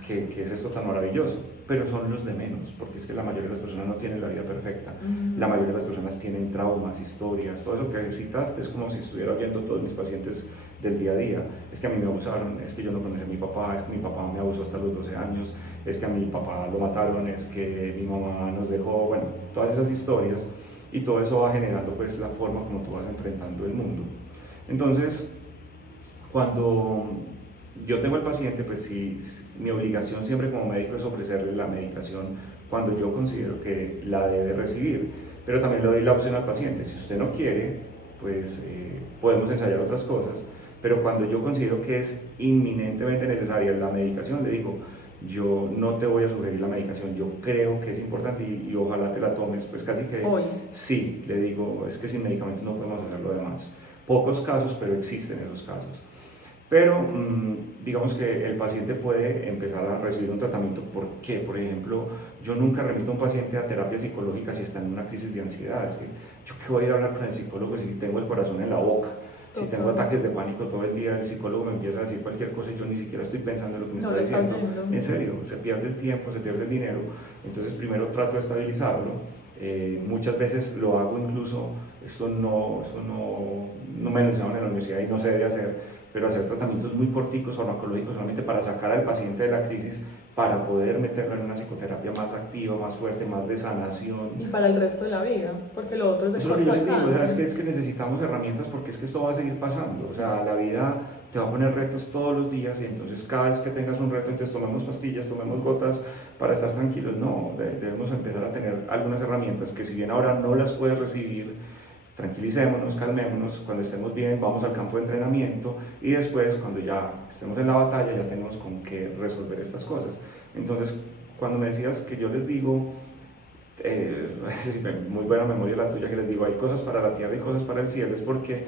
¿qué es esto tan maravilloso? Pero son los de menos, porque es que la mayoría de las personas no tienen la vida perfecta, la mayoría de las personas tienen traumas, historias, todo eso que citaste es como si estuviera oyendo todos mis pacientes del día a día. Es que a mí me abusaron, es que yo no conocí a mi papá, es que mi papá me abusó hasta los 12 años, es que a mi papá lo mataron, es que mi mamá nos dejó, bueno, todas esas historias, y todo eso va generando pues la forma como tú vas enfrentando el mundo. Entonces, cuando yo tengo al paciente, pues sí, mi obligación siempre como médico es ofrecerle la medicación cuando yo considero que la debe recibir, pero también le doy la opción al paciente, si usted no quiere, pues podemos ensayar otras cosas, pero cuando yo considero que es inminentemente necesaria la medicación, le digo, yo no te voy a sugerir la medicación, yo creo que es importante y ojalá te la tomes, pues casi que hoy. Sí, le digo, es que sin medicamentos no podemos hacer lo demás. Pocos casos, pero existen esos casos. Pero digamos que el paciente puede empezar a recibir un tratamiento. ¿Por qué? Por ejemplo, yo nunca remito a un paciente a terapia psicológica si está en una crisis de ansiedad. Es que yo qué voy a ir a hablar con el psicólogo si tengo el corazón en la boca. Si tengo ataques de pánico todo el día, el psicólogo me empieza a decir cualquier cosa y yo ni siquiera estoy pensando en lo que me está diciendo. En serio, se pierde el tiempo, se pierde el dinero. Entonces primero trato de estabilizarlo. Muchas veces lo hago incluso, esto no me lo enseñaron en la universidad y no se debe hacer, pero hacer tratamientos muy corticos, farmacológicos, solamente para sacar al paciente de la crisis, para poder meterlo en una psicoterapia más activa, más fuerte, más de sanación. Y para el resto de la vida, porque lo otro es de Eso es lo que yo les digo, o sea, es que necesitamos herramientas porque es que esto va a seguir pasando, o sea, la vida te va a poner retos todos los días y entonces cada vez que tengas un reto, entonces tomemos pastillas, tomemos gotas para estar tranquilos. No, debemos empezar a tener algunas herramientas que si bien ahora no las puedes recibir, tranquilicémonos, calmémonos, cuando estemos bien vamos al campo de entrenamiento y después cuando ya estemos en la batalla ya tenemos con qué resolver estas cosas. Entonces, cuando me decías que yo les digo, muy buena memoria la tuya, que les digo hay cosas para la tierra y cosas para el cielo, es porque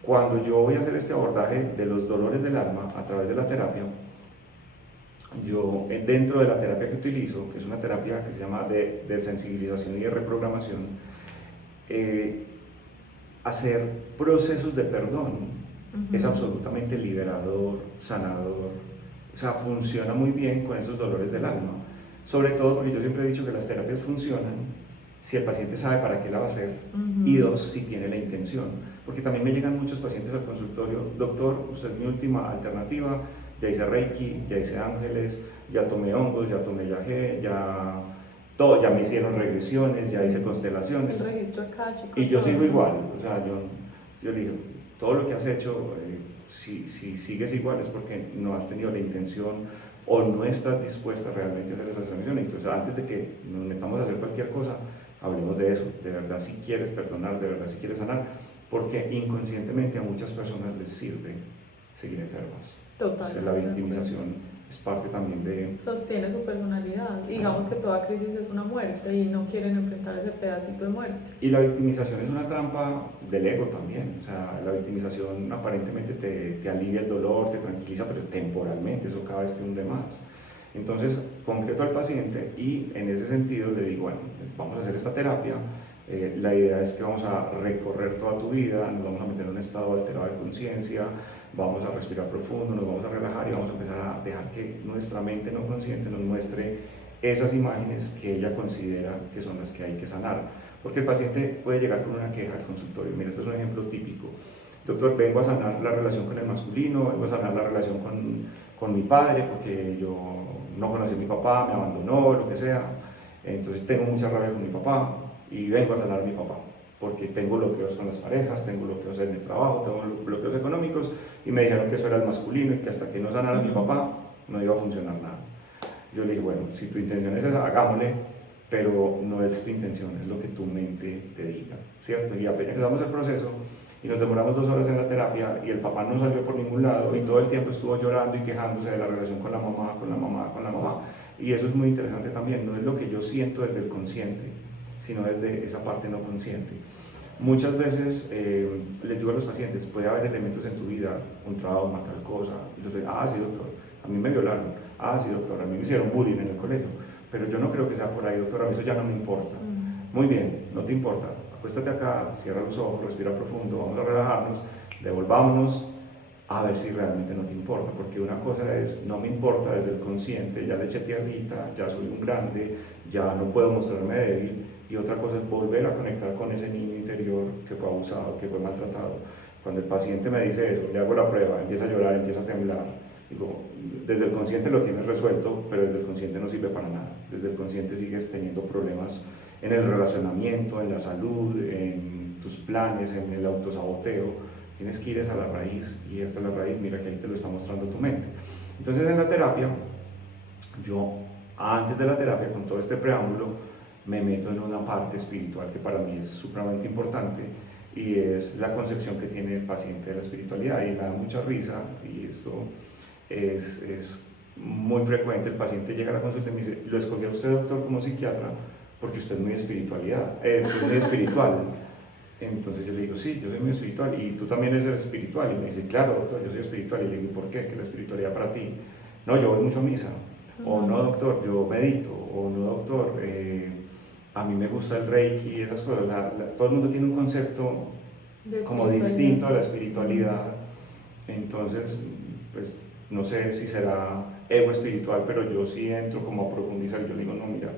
cuando yo voy a hacer este abordaje de los dolores del alma a través de la terapia, yo dentro de la terapia que utilizo, que es una terapia que se llama de sensibilización y de reprogramación, hacer procesos de perdón es absolutamente liberador, sanador, o sea, funciona muy bien con esos dolores del alma, sobre todo porque yo siempre he dicho que las terapias funcionan si el paciente sabe para qué la va a hacer y dos, si tiene la intención, porque también me llegan muchos pacientes al consultorio, doctor, usted es mi última alternativa, ya hice Reiki, ya hice ángeles, ya tomé hongos, ya tomé yagé, ya todo, ya me hicieron regresiones, ya hice constelaciones. El registro akáshico. Y yo sigo igual, o sea, yo le digo, todo lo que has hecho, si sigues igual es porque no has tenido la intención o no estás dispuesta realmente a hacer esa sanación. Entonces, antes de que nos metamos a hacer cualquier cosa, hablemos de eso, de verdad si quieres perdonar, de verdad si quieres sanar, porque inconscientemente a muchas personas les sirve seguir enfermas. Totalmente. La victimización es parte también de... Sostiene su personalidad. Digamos que toda crisis es una muerte y no quieren enfrentar ese pedacito de muerte. Y la victimización es una trampa del ego también. O sea, la victimización aparentemente te alivia el dolor, te tranquiliza, pero temporalmente eso cada vez te hunde más. Entonces, concreto al paciente y en ese sentido le digo, bueno, vamos a hacer esta terapia. La idea es que vamos a recorrer toda tu vida, nos vamos a meter en un estado alterado de conciencia, vamos a respirar profundo, nos vamos a relajar y vamos a empezar a dejar que nuestra mente no consciente nos muestre esas imágenes que ella considera que son las que hay que sanar. Porque el paciente puede llegar con una queja al consultorio. Mira, este es un ejemplo típico. Doctor, vengo a sanar la relación con el masculino, vengo a sanar la relación con mi padre porque yo no conocí a mi papá, me abandonó, lo que sea. Entonces tengo mucha rabia con mi papá y vengo a sanar a mi papá porque tengo bloqueos con las parejas, tengo bloqueos en el trabajo, tengo bloqueos económicos y me dijeron que eso era el masculino y que hasta que no sanara a mi papá no iba a funcionar nada. Yo le dije, bueno, si tu intención es esa, hagámosle, pero no es tu intención, es lo que tu mente te diga, ¿cierto? Y apenas empezamos el proceso y nos demoramos 2 horas en la terapia y el papá no salió por ningún lado y todo el tiempo estuvo llorando y quejándose de la relación con la mamá, con la mamá, con la mamá. Y eso es muy interesante también, no es lo que yo siento desde el consciente, sino desde esa parte no consciente. Muchas veces les digo a los pacientes, puede haber elementos en tu vida, un trauma, tal cosa, y los ven, ah, sí, doctor, a mí me violaron, ah, sí, doctor, a mí me hicieron bullying en el colegio, pero yo no creo que sea por ahí, doctor, a mí eso ya no me importa. Muy bien, no te importa, acuéstate acá, cierra los ojos, respira profundo, vamos a relajarnos, devolvámonos a ver si realmente no te importa, porque una cosa es, no me importa desde el consciente, ya le eché tierrita, ya soy un grande, ya no puedo mostrarme débil, y otra cosa es volver a conectar con ese niño interior que fue abusado, que fue maltratado. Cuando el paciente me dice eso, le hago la prueba, empieza a llorar, empieza a temblar, digo, desde el consciente lo tienes resuelto, pero desde el consciente no sirve para nada, desde el consciente sigues teniendo problemas en el relacionamiento, en la salud, en tus planes, en el autosaboteo. Tienes que ir a la raíz, y esta es la raíz, mira que ahí te lo está mostrando tu mente. Entonces en la terapia, yo antes de la terapia, con todo este preámbulo, me meto en una parte espiritual que para mí es supremamente importante, y es la concepción que tiene el paciente de la espiritualidad, y me da mucha risa, y esto es muy frecuente. El paciente llega a la consulta y me dice, lo escogió usted, doctor, como psiquiatra, porque usted es muy espiritual. Entonces yo le digo, sí, yo soy muy espiritual, y tú también eres espiritual. Y me dice, claro, doctor, yo soy espiritual. Y le digo, ¿por qué? ¿Qué es la espiritualidad para ti? No, yo voy mucho a misa. O no, doctor, yo medito. O no, doctor, a mí me gusta el reiki y esas cosas. Todo el mundo tiene un concepto como distinto a la espiritualidad. Entonces, pues no sé si será ego espiritual, pero yo sí entro como a profundizar. Yo le digo, no, mira,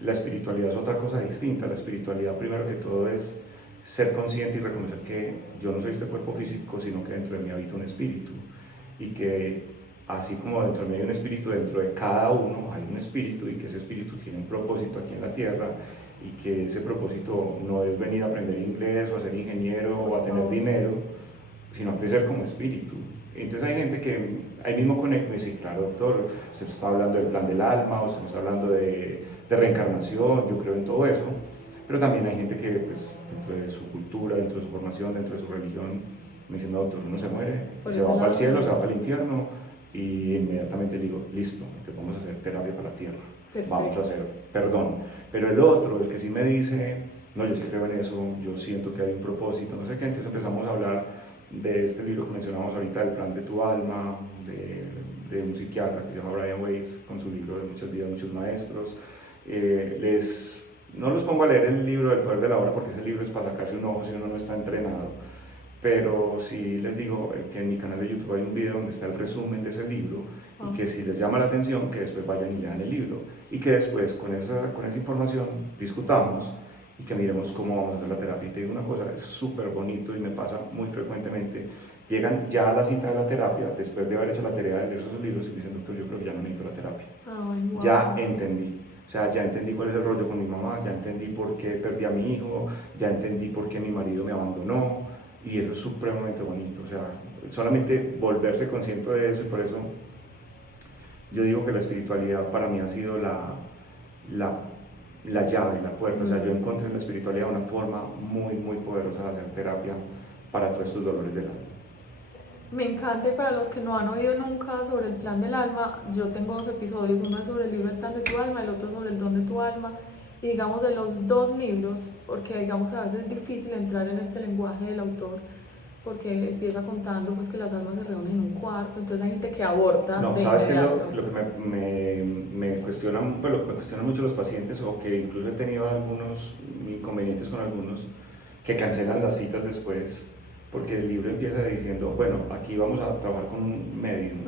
la espiritualidad es otra cosa distinta. La espiritualidad, primero que todo, es ser consciente y reconocer que yo no soy este cuerpo físico, sino que dentro de mí habita un espíritu, y que así como dentro de mí hay un espíritu, dentro de cada uno hay un espíritu, y que ese espíritu tiene un propósito aquí en la tierra, y que ese propósito no es venir a aprender inglés o a ser ingeniero o a tener dinero, sino a crecer como espíritu. Entonces hay gente que ahí mismo conecta y me dice, claro, doctor, usted está hablando del plan del alma, usted está hablando de reencarnación, yo creo en todo eso. Pero también hay gente que, pues, dentro de su cultura, dentro de su formación, dentro de su religión, me dice, no, doctor, uno se muere, se va para el cielo, se va para el infierno, y inmediatamente digo, listo, te vamos a hacer terapia para la tierra. Perfecto. Vamos a hacer perdón. Pero el otro, el que sí me dice, no, yo sí creo en eso, yo siento que hay un propósito, no sé qué, entonces empezamos a hablar de este libro que mencionamos ahorita, El plan de tu alma, de un psiquiatra que se llama Brian Weiss, con su libro de Muchas vidas, muchos maestros. No los pongo a leer el libro del poder de la hora, porque ese libro es para sacarse un ojo si uno no está entrenado, pero sí les digo que en mi canal de YouTube hay un video donde está el resumen de ese libro, y que si les llama la atención, que después vayan y lean el libro, y que después con esa información discutamos y que miremos cómo vamos a hacer la terapia. Y te digo una cosa, es súper bonito y me pasa muy frecuentemente. Llegan ya a la cita de la terapia, después de haber hecho la tarea de leer esos libros, y me dicen, doctor, yo creo que ya no necesito la terapia. Wow. Ya entendí. O sea, ya entendí cuál es el rollo con mi mamá, ya entendí por qué perdí a mi hijo, ya entendí por qué mi marido me abandonó, y eso es supremamente bonito. O sea, solamente volverse consciente de eso, y por eso yo digo que la espiritualidad para mí ha sido la llave, la puerta. O sea, yo encontré en la espiritualidad una forma muy, muy poderosa de hacer terapia para todos estos dolores del alma. Me encanta, y para los que no han oído nunca sobre el plan del alma, yo tengo 2 episodios, uno es sobre el libro El plan de tu alma, el otro sobre el don de tu alma, y digamos de los 2 libros, porque digamos que a veces es difícil entrar en este lenguaje del autor, porque empieza contando pues que las almas se reúnen en un cuarto, entonces hay gente que aborta No, de ¿sabes qué es inmediato. lo que me cuestionan, pues, lo que me cuestionan mucho los pacientes, o que incluso he tenido algunos inconvenientes con algunos, que cancelan las citas después, porque el libro empieza diciendo, bueno, aquí vamos a trabajar con un medium.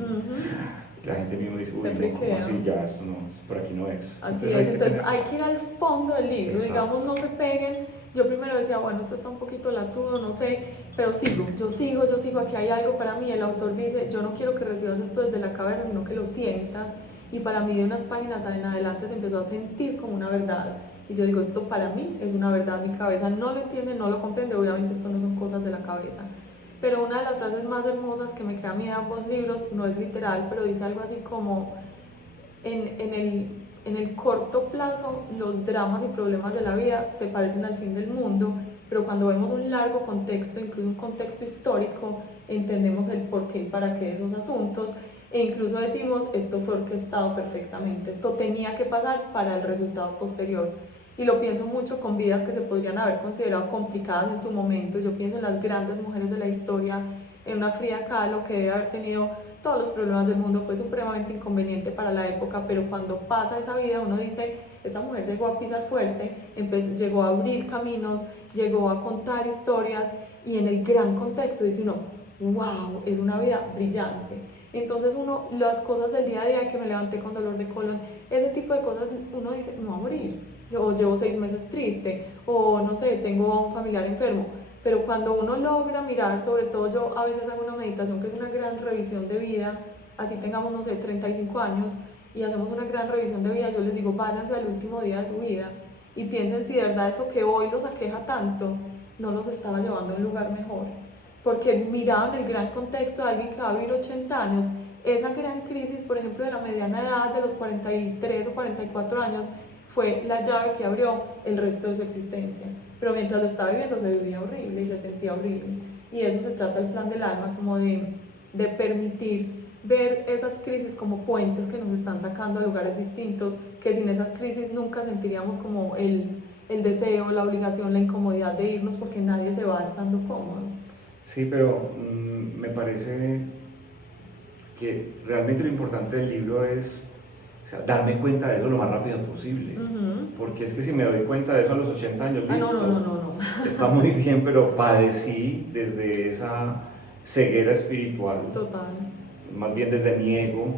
La gente mismo dice, Se uy, no, ¿cómo friquea. así? Ya, esto no, por aquí no es. Así Entonces es, entonces tener... hay que ir al fondo del libro, Exacto. digamos, no se peguen. Yo primero decía, bueno, esto está un poquito latudo, no sé, pero yo sigo, aquí hay algo para mí. El autor dice, yo no quiero que recibas esto desde la cabeza, sino que lo sientas. Y para mí de unas páginas en adelante se empezó a sentir como una verdad. Y yo digo, esto para mí es una verdad, mi cabeza no lo entiende, no lo comprende, obviamente esto no son cosas de la cabeza. Pero una de las frases más hermosas que me queda a mí de ambos libros, no es literal, pero dice algo así como, en el corto plazo los dramas y problemas de la vida se parecen al fin del mundo, pero cuando vemos un largo contexto, incluso un contexto histórico, entendemos el porqué y para qué de esos asuntos, e incluso decimos, esto fue orquestado perfectamente, esto tenía que pasar para el resultado posterior. Y lo pienso mucho con vidas que se podrían haber considerado complicadas en su momento. Yo pienso en las grandes mujeres de la historia, en una Frida Kahlo que debe haber tenido todos los problemas del mundo, fue supremamente inconveniente para la época, pero cuando pasa esa vida uno dice, esta mujer llegó a pisar fuerte, llegó a abrir caminos, llegó a contar historias, y en el gran contexto dice uno, wow, es una vida brillante. Entonces uno, las cosas del día a día, que me levanté con dolor de colon, ese tipo de cosas, uno dice, no va a morir, o llevo 6 meses triste, o no sé, tengo a un familiar enfermo. Pero cuando uno logra mirar, sobre todo yo a veces hago una meditación que es una gran revisión de vida, así tengamos, no sé, 35 años, y hacemos una gran revisión de vida, yo les digo, váyanse al último día de su vida y piensen si de verdad eso que hoy los aqueja tanto no los estaba llevando a un lugar mejor. Porque mirado en el gran contexto de alguien que va a vivir 80 años, esa gran crisis, por ejemplo, de la mediana edad de los 43 o 44 años, fue la llave que abrió el resto de su existencia. Pero mientras lo estaba viviendo se vivía horrible y se sentía horrible. Y de eso se trata el plan del alma, como de permitir ver esas crisis como puentes que nos están sacando a lugares distintos, que sin esas crisis nunca sentiríamos como el deseo, la obligación, la incomodidad de irnos, porque nadie se va estando cómodo. Sí, pero me parece que realmente lo importante del libro es, o sea, darme cuenta de eso lo más rápido posible. Porque es que si me doy cuenta de eso a los 80 años, listo, no. está muy bien, pero padecí desde esa ceguera espiritual. Total. Más bien desde mi ego.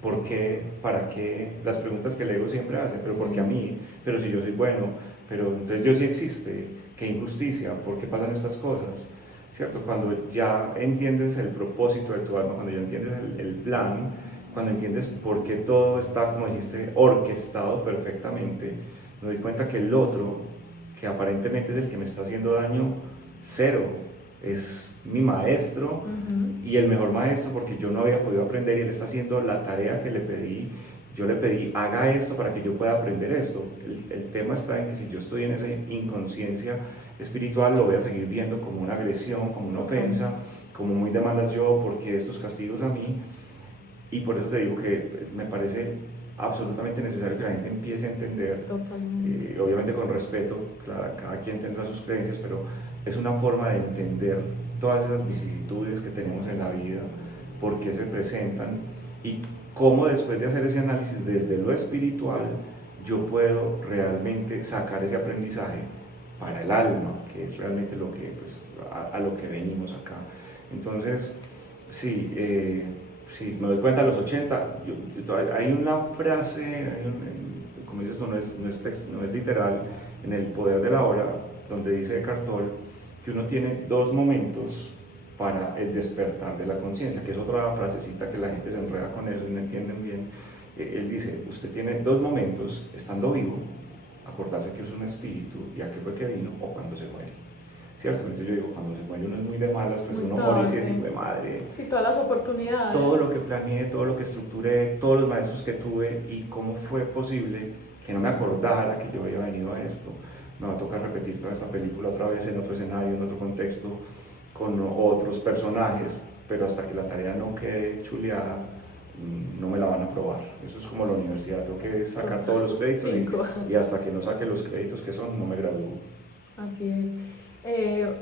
¿Por qué? ¿Para qué? Las preguntas que el ego siempre hace, pero ¿por qué a mí? Pero si yo soy bueno, pero entonces Dios sí existe, qué injusticia, ¿por qué pasan estas cosas? ¿Cierto? Cuando ya entiendes el propósito de tu alma, cuando ya entiendes el plan, cuando entiendes por qué todo está, como dijiste, orquestado perfectamente, me doy cuenta que el otro, que aparentemente es el que me está haciendo daño, cero, es mi maestro y el mejor maestro, porque yo no había podido aprender y él está haciendo la tarea que le pedí. Yo le pedí, haga esto para que yo pueda aprender esto. El tema está en que si yo estoy en esa inconsciencia espiritual, lo voy a seguir viendo como una agresión, como una ofensa, como muy de malas yo, porque estos castigos a mí. Y por eso te digo que me parece absolutamente necesario que la gente empiece a entender, obviamente con respeto, claro, cada quien tendrá sus creencias, pero es una forma de entender todas esas vicisitudes que tenemos en la vida, por qué se presentan y cómo después de hacer ese análisis desde lo espiritual yo puedo realmente sacar ese aprendizaje para el alma, que es realmente lo que, pues, a lo que venimos acá. Entonces, sí, sí, me doy cuenta a los 80, hay una frase, como dices tú, no es texto, no es literal, en El poder de la hora, donde dice Eckhart Tolle que uno tiene 2 momentos para el despertar de la conciencia, que es otra frasecita que la gente se enreda con eso y no entienden bien. Él dice, usted tiene 2 momentos, estando vivo, acordarse que es un espíritu y a qué fue que vino, o cuando se muere. ¿Cierto? Entonces yo digo, cuando se muere uno es muy de malas, pues muy uno tarde. muere y dice, de madre. Sí, todas las oportunidades. Todo lo que planeé, todo lo que estructuré, todos los maestros que tuve y cómo fue posible que no me acordara que yo había venido a esto. Me va a tocar repetir toda esta película otra vez en otro escenario, en otro contexto, con otros personajes, pero hasta que la tarea no quede chuleada, no me la van a aprobar. Eso es como la universidad, tengo que sacar todos los créditos y hasta que no saque los créditos que son, no me gradúo. Así es.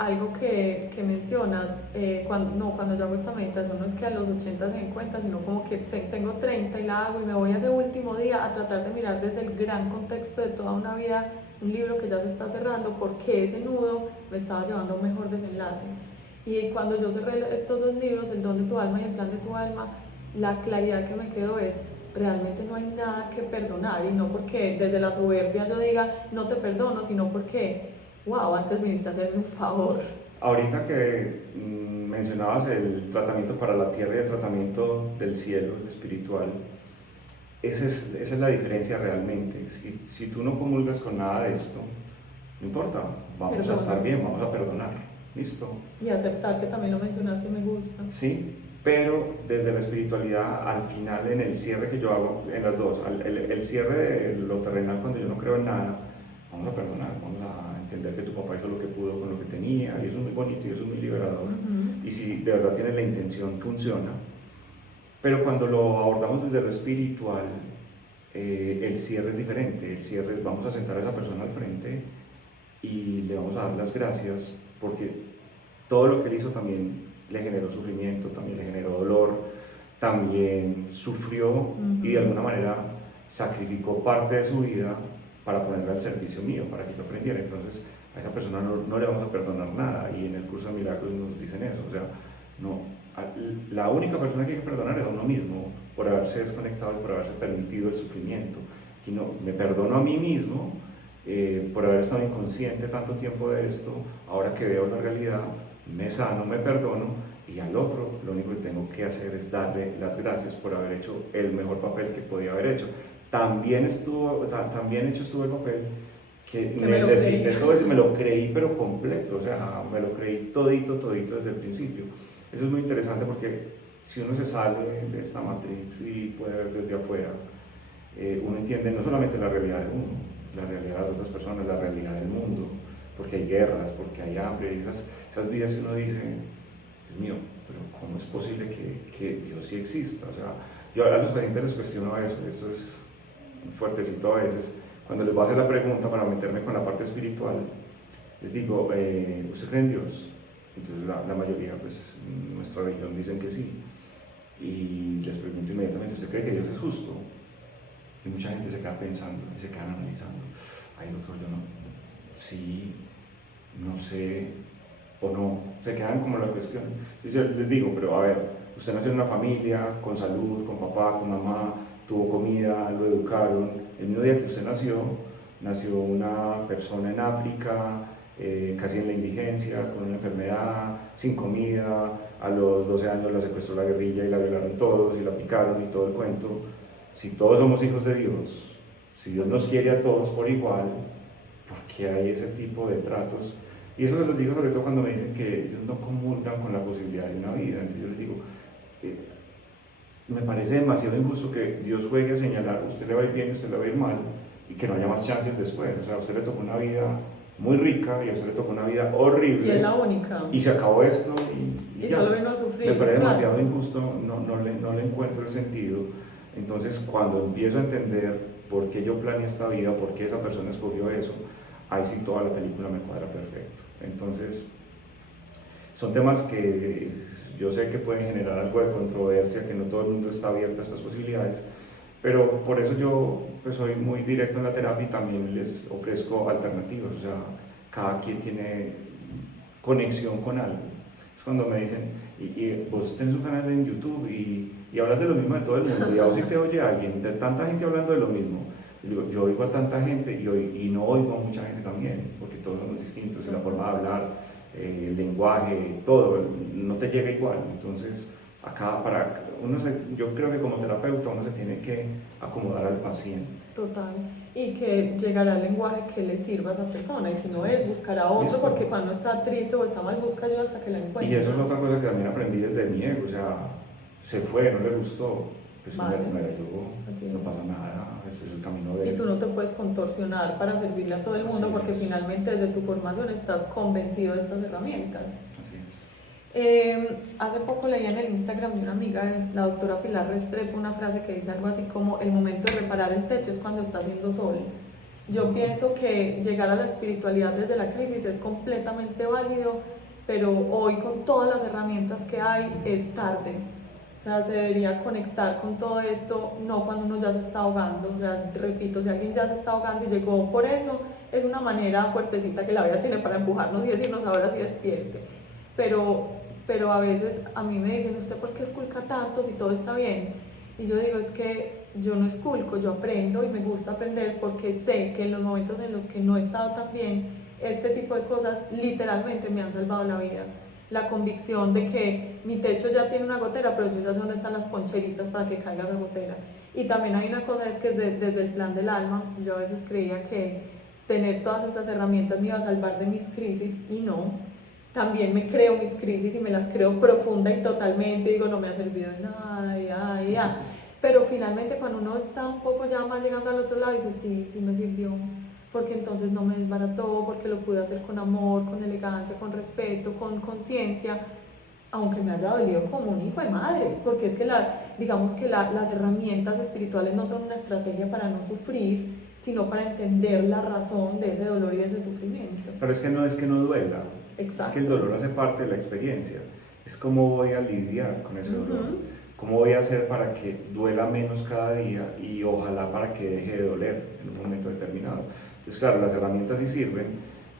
algo que mencionas, cuando yo hago esta meditación no es que a los 80 se den cuenta, sino como que tengo 30 y la hago y me voy a ese último día a tratar de mirar desde el gran contexto de toda una vida, un libro que ya se está cerrando, porque ese nudo me estaba llevando a un mejor desenlace. Y cuando yo cerré estos dos libros, El don de tu alma y El plan de tu alma, la claridad que me quedó es: realmente no hay nada que perdonar, y no porque desde la soberbia yo diga no te perdono, sino porque, wow, antes viniste a hacerme un favor. Ahorita que mencionabas el tratamiento para la tierra y el tratamiento del cielo, el espiritual, esa es la diferencia realmente. Si tú no comulgas con nada de esto, no importa, vamos a estar bien, vamos a perdonar, listo. Y aceptar, que también lo mencionaste y me gusta. Sí, pero desde la espiritualidad, al final, en el cierre que yo hago, en las dos, el cierre de lo terrenal cuando yo no creo en nada, vamos a perdonar, vamos a entender que tu papá hizo lo que pudo con lo que tenía, y eso es muy bonito y eso es muy liberador. Y si de verdad tienes la intención, funciona. Pero cuando lo abordamos desde lo espiritual, el cierre es diferente. El cierre es: vamos a sentar a esa persona al frente y le vamos a dar las gracias, porque todo lo que él hizo también le generó sufrimiento, también le generó dolor, también sufrió y de alguna manera sacrificó parte de su vida para ponerla al servicio mío, para que yo aprendiera. Entonces a esa persona no le vamos a perdonar nada, y en el curso de milagros nos dicen eso. O sea, no, la única persona que hay que perdonar es a uno mismo, por haberse desconectado y por haberse permitido el sufrimiento. Aquí no, me perdono a mí mismo por haber estado inconsciente tanto tiempo de esto. Ahora que veo la realidad, me sano, me perdono, y al otro lo único que tengo que hacer es darle las gracias por haber hecho el mejor papel que podía haber hecho. También hecho estuvo el papel que necesité todo eso, me lo creí pero completo, o sea, me lo creí todito desde el principio. Eso es muy interesante, porque si uno se sale de esta matriz y puede ver desde afuera, uno entiende no solamente la realidad de uno, la realidad de las otras personas, la realidad del mundo, porque hay guerras, porque hay hambre, esas vidas que uno dice: Dios mío, pero ¿cómo es posible que Dios sí exista? O sea, yo a los pacientes les cuestiono eso es fuertecito a veces. Cuando les voy a hacer la pregunta para meterme con la parte espiritual, les digo: ¿usted cree en Dios? Entonces la mayoría, pues en nuestra religión, dicen que sí. Y les pregunto inmediatamente: ¿usted cree que Dios es justo? Y mucha gente se queda pensando y se queda analizando: ay, doctor, yo no, sí, no sé, o no, se quedan como la cuestión. Entonces yo les digo: pero a ver, usted nació en una familia con salud, con papá, con mamá, tuvo comida, lo educaron. El mismo día que usted nació una persona en África, casi en la indigencia, con una enfermedad, sin comida. A los 12 años la secuestró la guerrilla y la violaron todos y la picaron y todo el cuento. Si todos somos hijos de Dios, si Dios nos quiere a todos por igual, ¿por qué hay ese tipo de tratos? Y eso se los digo sobre todo cuando me dicen que ellos no comulgan con la posibilidad de una vida. Entonces yo les digo: me parece demasiado injusto que Dios juegue a señalar: usted le va a ir bien y usted le va a ir mal, y que no haya más chances después. O sea, a usted le tocó una vida muy rica y a usted le tocó una vida horrible. Y es la única. Y se acabó esto y ya. Solo vino a sufrir. Me parece demasiado injusto, no le encuentro el sentido. Entonces, cuando empiezo a entender por qué yo planeé esta vida, por qué esa persona escogió eso, ahí sí toda la película me cuadra perfecto. Entonces, son temas que yo sé que pueden generar algo de controversia, que no todo el mundo está abierto a estas posibilidades, pero por eso yo pues soy muy directo en la terapia y también les ofrezco alternativas. O sea, cada quien tiene conexión con algo. Es cuando me dicen: y vos tenés un canal en YouTube y hablas de lo mismo de todo el mundo, y a vos sí te oye alguien, de tanta gente hablando de lo mismo. Y digo: yo oigo a tanta gente y no oigo a mucha gente también, porque todos somos distintos, y la forma de hablar, el lenguaje, todo, no te llega igual. Entonces, acá yo creo que como terapeuta uno se tiene que acomodar al paciente. Total. Y que llegará el lenguaje que le sirva a esa persona, y si no es, buscará otro. ¿Listo? Porque cuando está triste o está mal, busca ayuda hasta que la encuentre. Y eso es otra cosa que también aprendí desde mi ego. O sea, se fue, no le gustó, pues vale, me ayudó, no pasa nada, ese es el camino de él. Y tú no te puedes contorsionar para servirle a todo el mundo, porque finalmente desde tu formación estás convencido de estas herramientas. Así es. Hace poco leí en el Instagram de una amiga, la doctora Pilar Restrepo, una frase que dice algo así como: el momento de reparar el techo es cuando está haciendo sol. Yo pienso que llegar a la espiritualidad desde la crisis es completamente válido, pero hoy con todas las herramientas que hay es tarde. O sea, se debería conectar con todo esto, no cuando uno ya se está ahogando. O sea, repito, si alguien ya se está ahogando y llegó por eso, es una manera fuertecita que la vida tiene para empujarnos y decirnos ahora sí despierte. Pero a veces a mí me dicen, ¿usted por qué esculca tanto si todo está bien? Y yo digo, es que yo no esculco, yo aprendo y me gusta aprender porque sé que en los momentos en los que no he estado tan bien, este tipo de cosas literalmente me han salvado la vida. La convicción de que mi techo ya tiene una gotera, pero yo ya sé dónde están las poncheritas para que caiga esa gotera. Y también hay una cosa, es que desde el plan del alma, yo a veces creía que tener todas estas herramientas me iba a salvar de mis crisis y no. También me creo mis crisis y me las creo profunda y totalmente, digo, no me ha servido de nada, ya. Pero finalmente cuando uno está un poco ya más llegando al otro lado, dice, sí, sí me sirvió, porque entonces no me desbarató, porque lo pude hacer con amor, con elegancia, con respeto, con conciencia, aunque me haya dolido como un hijo de madre, porque es que digamos que las herramientas espirituales no son una estrategia para no sufrir, sino para entender la razón de ese dolor y de ese sufrimiento. Pero es que no duela. Exacto. Es que el dolor hace parte de la experiencia. Es cómo voy a lidiar con ese dolor. ¿Cómo voy a hacer para que duela menos cada día y ojalá para que deje de doler en un momento determinado? Entonces, claro, las herramientas sí sirven.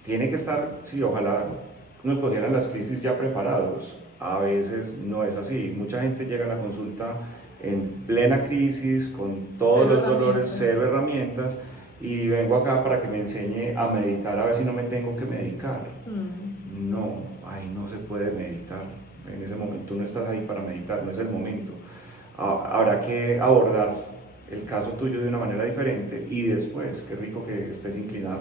Tiene que estar, sí, ojalá nos cogieran las crisis ya preparados. A veces no es así. Mucha gente llega a la consulta en plena crisis, con todos los dolores, cero herramientas, y vengo acá para que me enseñe a meditar a ver si no me tengo que medicar. No, ahí no se puede meditar. En ese momento tú no estás ahí para meditar, no es el momento. Habrá que abordar el caso tuyo de una manera diferente y después, qué rico que estés inclinada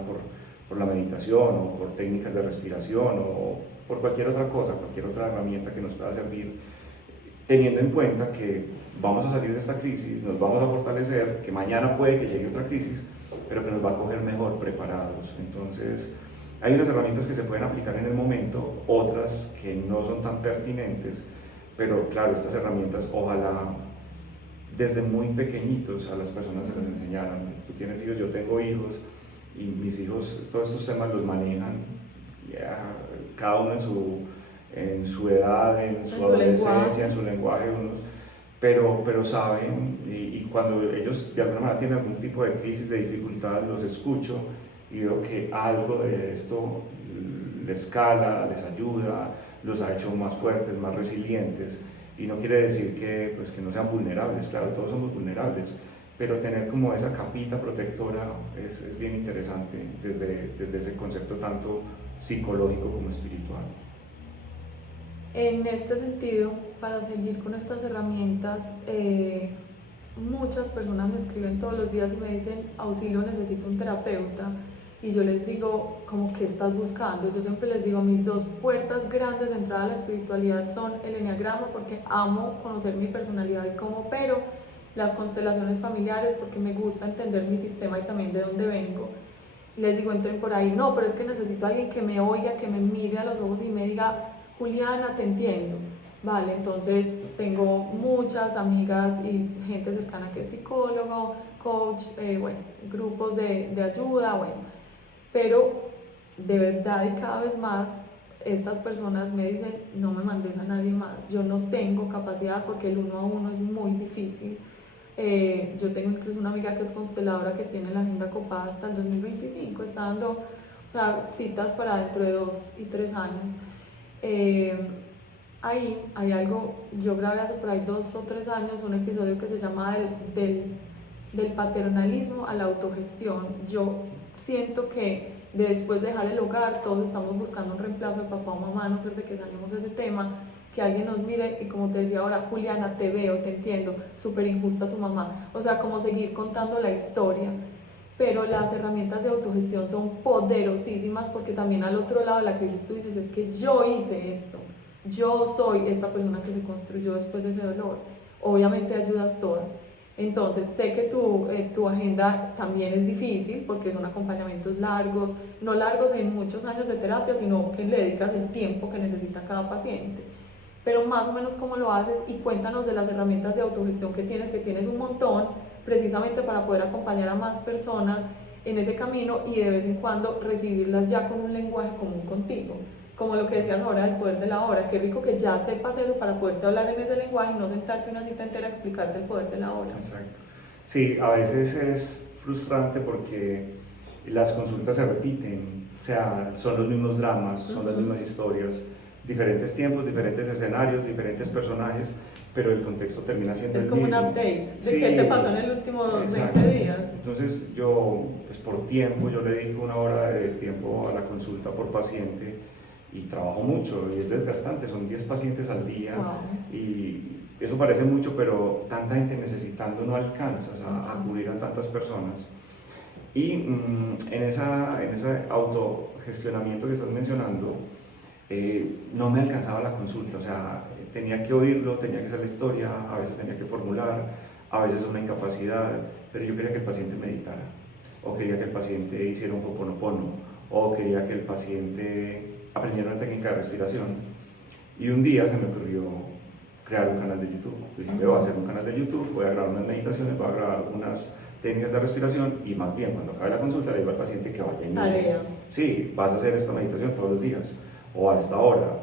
por la meditación o por técnicas de respiración o por cualquier otra cosa, cualquier otra herramienta que nos pueda servir, teniendo en cuenta que vamos a salir de esta crisis, nos vamos a fortalecer, que mañana puede que llegue otra crisis, pero que nos va a coger mejor preparados. Entonces, hay unas herramientas que se pueden aplicar en el momento, otras que no son tan pertinentes, pero claro, estas herramientas ojalá desde muy pequeñitos a las personas se las enseñaran. Tú tienes hijos, yo tengo hijos, y mis hijos todos estos temas los manejan, cada uno en su edad, en su adolescencia, en su lenguaje, pero saben, y cuando ellos de alguna manera tienen algún tipo de crisis, de dificultad, los escucho y veo que algo de esto les cala, les ayuda, los ha hecho más fuertes, más resilientes, y no quiere decir que, pues, que no sean vulnerables, claro, todos somos vulnerables, pero tener como esa capita protectora es bien interesante desde ese concepto tanto psicológico como espiritual. En este sentido, para seguir con estas herramientas, muchas personas me escriben todos los días y me dicen, auxilio, necesito un terapeuta, y yo les digo, como, ¿qué estás buscando? Yo siempre les digo, mis dos puertas grandes de entrada a la espiritualidad son el enneagrama, porque amo conocer mi personalidad y cómo opero, las constelaciones familiares, porque me gusta entender mi sistema y también de dónde vengo. Les digo, entren por ahí, no, pero es que necesito a alguien que me oiga, que me mire a los ojos y me diga, Juliana, te entiendo. Vale, entonces tengo muchas amigas y gente cercana que es psicólogo, coach, bueno, grupos de ayuda, bueno. Pero de verdad y cada vez más estas personas me dicen, no me mandes a nadie más, yo no tengo capacidad porque el 1 a 1 es muy difícil. Yo tengo incluso una amiga que es consteladora que tiene la agenda copada hasta el 2025, está dando, o sea, citas para dentro de 2 y 3 años. Ahí hay algo, yo grabé hace por ahí 2 o 3 años un episodio que se llama del paternalismo a la autogestión. Yo siento que después de dejar el hogar todos estamos buscando un reemplazo de papá o mamá, no sé de que salimos de ese tema, que alguien nos mire y como te decía ahora, Juliana, te veo, te entiendo, súper injusta tu mamá, o sea, como seguir contando la historia. Pero las herramientas de autogestión son poderosísimas porque también al otro lado de la crisis tú dices, es que yo hice esto, yo soy esta persona que se construyó después de ese dolor. Obviamente ayudas todas. Entonces sé que tu agenda también es difícil porque son acompañamientos largos, no largos en muchos años de terapia, sino que le dedicas el tiempo que necesita cada paciente. Pero más o menos cómo lo haces y cuéntanos de las herramientas de autogestión que tienes un montón, precisamente para poder acompañar a más personas en ese camino y de vez en cuando recibirlas ya con un lenguaje común contigo. Como lo que decías ahora del poder de la hora, qué rico que ya sepas eso para poderte hablar en ese lenguaje y no sentarte una cita entera a explicarte el poder de la hora. Exacto. Sí, a veces es frustrante porque las consultas se repiten, o sea, son los mismos dramas, son las mismas historias, diferentes tiempos, diferentes escenarios, diferentes personajes, pero el contexto termina siendo el mismo. Es como un update de sí, qué te pasó en el último 20 días. Entonces yo, pues por tiempo, yo le dedico 1 hora de tiempo a la consulta por paciente y trabajo mucho y es desgastante, son 10 pacientes al día. Wow. Y eso parece mucho, pero tanta gente necesitando no alcanzas a acudir a tantas personas. Y en ese autogestionamiento que estás mencionando, no me alcanzaba la consulta, o sea, tenía que oírlo, tenía que hacer la historia, a veces tenía que formular, a veces una incapacidad, pero yo quería que el paciente meditara, o quería que el paciente hiciera un ho'oponopono, o quería que el paciente aprendiera una técnica de respiración. Y un día se me ocurrió crear un canal de YouTube. Dije, voy a hacer un canal de YouTube, voy a grabar unas meditaciones, voy a grabar unas técnicas de respiración y más bien cuando acabe la consulta le digo al paciente que vaya en tarea. Sí, vas a hacer esta meditación todos los días o a esta hora.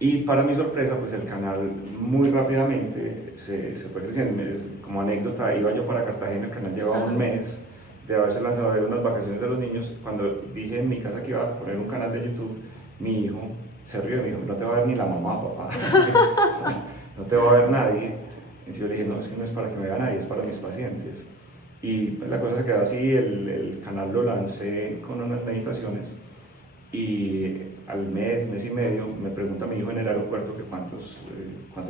Y para mi sorpresa, pues el canal muy rápidamente se fue creciendo. Como anécdota, iba yo para Cartagena, el canal llevaba un mes de haberse lanzado en unas vacaciones de los niños. Cuando dije en mi casa que iba a poner un canal de YouTube, mi hijo se rió y me dijo, no te va a ver ni la mamá, papá, no te va a ver nadie. Entonces yo le dije, no, es que no es para que me vea nadie, es para mis pacientes. Y la cosa se quedó así, el canal lo lancé con unas meditaciones y al mes y medio me pregunta mi hijo en el aeropuerto que cuántos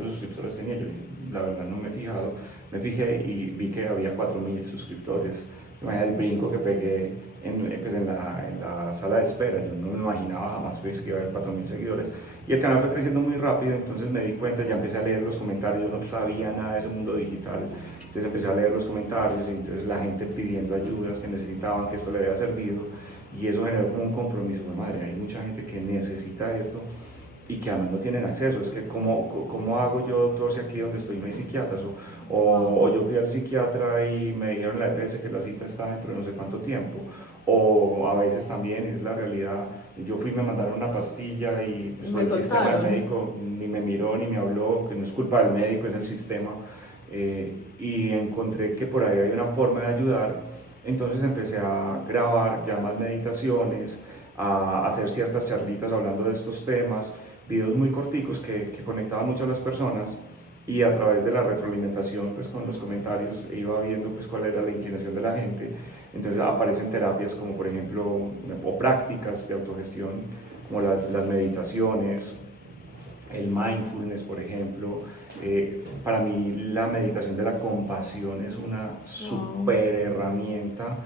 suscriptores tenía. Yo la verdad no me he fijado, me fijé y vi que había 4.000 suscriptores. Imagina el brinco que pegué en la sala de espera, yo no me imaginaba jamás pues, que iba a haber 4.000 seguidores. Y el canal fue creciendo muy rápido, entonces me di cuenta, ya empecé a leer los comentarios, yo no sabía nada de ese mundo digital, entonces empecé a leer los comentarios y entonces la gente pidiendo ayudas, que necesitaban, que esto le había servido, y eso generó como un compromiso. Madre, hay mucha gente que necesita esto y que además no tienen acceso. Es que ¿cómo hago yo, doctor, si aquí donde estoy no hay psiquiatras? O yo fui al psiquiatra y me dijeron en la EPS que la cita está dentro de no sé cuánto tiempo. O a veces también es la realidad, yo fui y me mandaron una pastilla y pues, el sistema del médico ni me miró ni me habló, que no es culpa del médico, es el sistema. Y encontré que por ahí hay una forma de ayudar. Entonces empecé a grabar ya más meditaciones, a hacer ciertas charlitas hablando de estos temas, videos muy corticos que conectaban mucho a las personas, y a través de la retroalimentación pues con los comentarios iba viendo pues cuál era la inclinación de la gente. Entonces aparecen terapias como por ejemplo o prácticas de autogestión como las meditaciones, el mindfulness por ejemplo. Para mí la meditación de la compasión es una super herramienta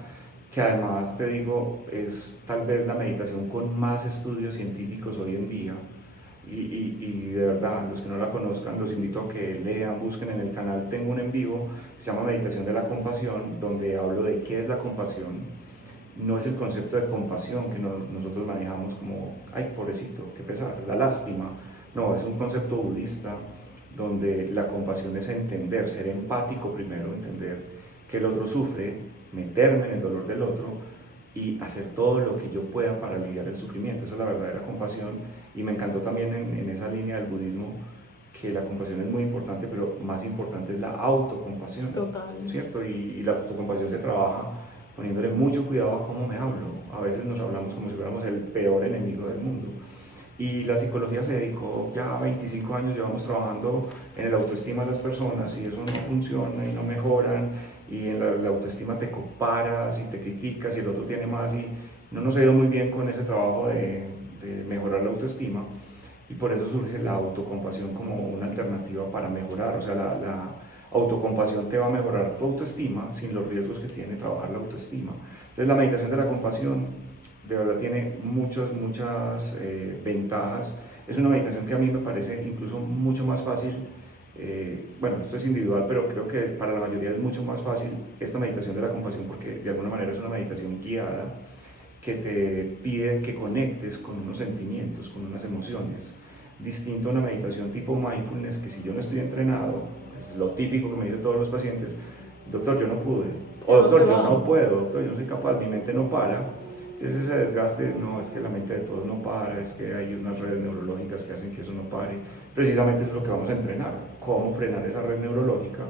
que además te digo es tal vez la meditación con más estudios científicos hoy en día. Y de verdad, los que no la conozcan, los invito a que lean, busquen en el canal. Tengo un en vivo que se llama Meditación de la Compasión, donde hablo de qué es la compasión. No es el concepto de compasión que nosotros manejamos como, ay, pobrecito, qué pesar, la lástima. No, es un concepto budista donde la compasión es entender, ser empático primero, entender que el otro sufre, meterme en el dolor del otro y hacer todo lo que yo pueda para aliviar el sufrimiento. Esa es la verdadera compasión. Y me encantó también en esa línea del budismo que la compasión es muy importante, pero más importante es la autocompasión. Total. ¿Cierto? Y la autocompasión se trabaja poniéndole mucho cuidado a cómo me hablo. A veces nos hablamos como si fuéramos el peor enemigo del mundo. Y la psicología se dedicó ya 25 años, llevamos trabajando en el autoestima de las personas y eso no funciona y no mejoran, y en la autoestima te comparas y te criticas y el otro tiene más, y no nos ha ido muy bien con ese trabajo de mejorar la autoestima, y por eso surge la autocompasión como una alternativa para mejorar. O sea, la autocompasión te va a mejorar tu autoestima sin los riesgos que tiene trabajar la autoestima. Entonces la meditación de la compasión de verdad tiene muchas ventajas. Es una meditación que a mí me parece incluso mucho más fácil. Bueno, esto es individual, pero creo que para la mayoría es mucho más fácil esta meditación de la compasión, porque de alguna manera es una meditación guiada que te pide que conectes con unos sentimientos, con unas emociones, distinto a una meditación tipo mindfulness, que si yo no estoy entrenado, es lo típico que me dicen todos los pacientes, doctor, yo no pude, Sí, o no doctor, se yo va. no puedo, doctor, yo no soy capaz, mi mente no para. Entonces ese desgaste, no, es que la mente de todos no para, es que hay unas redes neurológicas que hacen que eso no pare. Precisamente eso es lo que vamos a entrenar, cómo frenar esa red neurológica,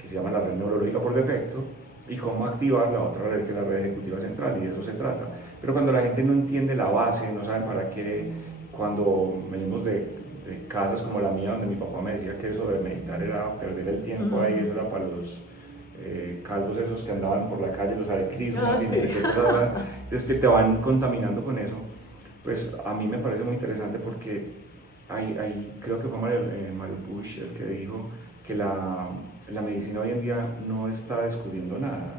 que se llama la red neurológica por defecto, y cómo activar la otra red, que es la red ejecutiva central, y de eso se trata. Pero cuando la gente no entiende la base, no sabe para qué, cuando venimos de casas como la mía, donde mi papá me decía que eso de meditar era perder el tiempo ahí, eso era para los calvos esos que andaban por la calle, los arecrismas, Ah, y sí. entonces que te van contaminando con eso, pues a mí me parece muy interesante porque creo que fue Mario Push el que dijo que la medicina hoy en día no está descubriendo nada,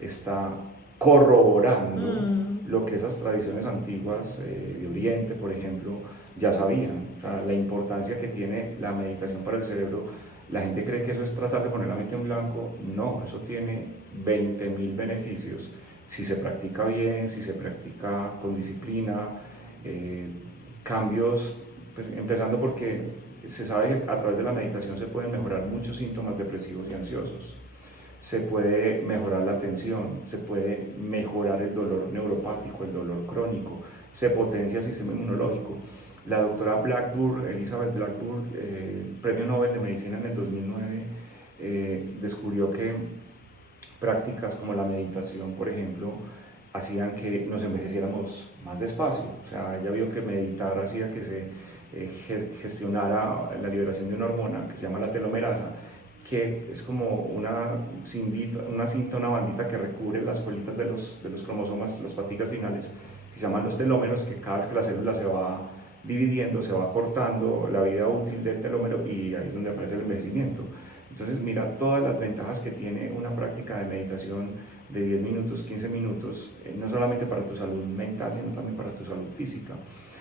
está corroborando lo que esas tradiciones antiguas de Oriente, por ejemplo, ya sabían. O sea, la importancia que tiene la meditación para el cerebro. La gente cree que eso es tratar de poner la mente en blanco. No, eso tiene 20.000 beneficios si se practica bien, si se practica con disciplina, cambios, pues empezando porque se sabe que a través de la meditación se pueden mejorar muchos síntomas depresivos y ansiosos, se puede mejorar la tensión, se puede mejorar el dolor neuropático, el dolor crónico, se potencia el sistema inmunológico. La doctora Blackburn, Elizabeth Blackburn, premio Nobel de Medicina en el 2009, descubrió que prácticas como la meditación, por ejemplo, hacían que nos envejeciéramos más despacio. O sea, ella vio que meditar hacía que se gestionara la liberación de una hormona que se llama la telomerasa, que es como una cinta, una bandita que recubre las colitas de los cromosomas, las paticas finales, que se llaman los telómeros, que cada vez que la célula se va dividiendo, se va cortando la vida útil del telómero, y ahí es donde aparece el envejecimiento. Entonces mira todas las ventajas que tiene una práctica de meditación de 10 minutos, 15 minutos, no solamente para tu salud mental, sino también para tu salud física.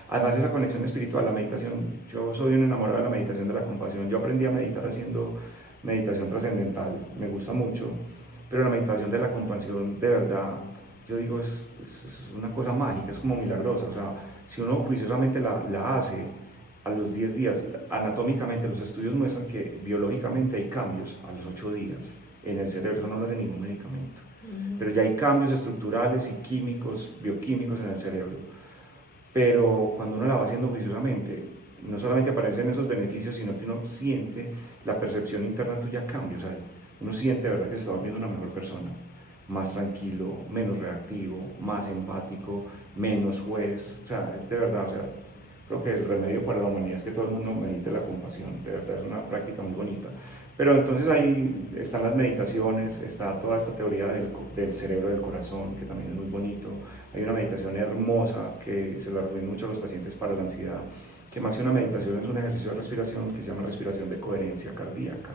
Además, esa conexión espiritual, la meditación, yo soy un enamorado de la meditación de la compasión. Yo aprendí a meditar haciendo meditación trascendental, me gusta mucho, pero la meditación de la compasión, de verdad, yo digo, es una cosa mágica, es como milagrosa. O sea, si uno juiciosamente la hace, a los 10 días, anatómicamente los estudios muestran que biológicamente hay cambios a los 8 días en el cerebro, eso no lo hace ningún medicamento. Pero ya hay cambios estructurales y químicos, bioquímicos en el cerebro. Pero cuando uno la va haciendo juiciosamente, no solamente aparecen esos beneficios, sino que uno siente la percepción interna tuya cambia. O sea, uno siente de verdad que se está volviendo una mejor persona, más tranquilo, menos reactivo, más empático, menos juez. O sea, es de verdad, o sea, creo que el remedio para la humanidad es que todo el mundo medite la compasión. De verdad es una práctica muy bonita. Pero entonces ahí están las meditaciones, está toda esta teoría del cerebro del corazón, que también es muy bonito. Hay una meditación hermosa que se lo recomiendo mucho a los pacientes para la ansiedad, que más que una meditación es un ejercicio de respiración que se llama respiración de coherencia cardíaca.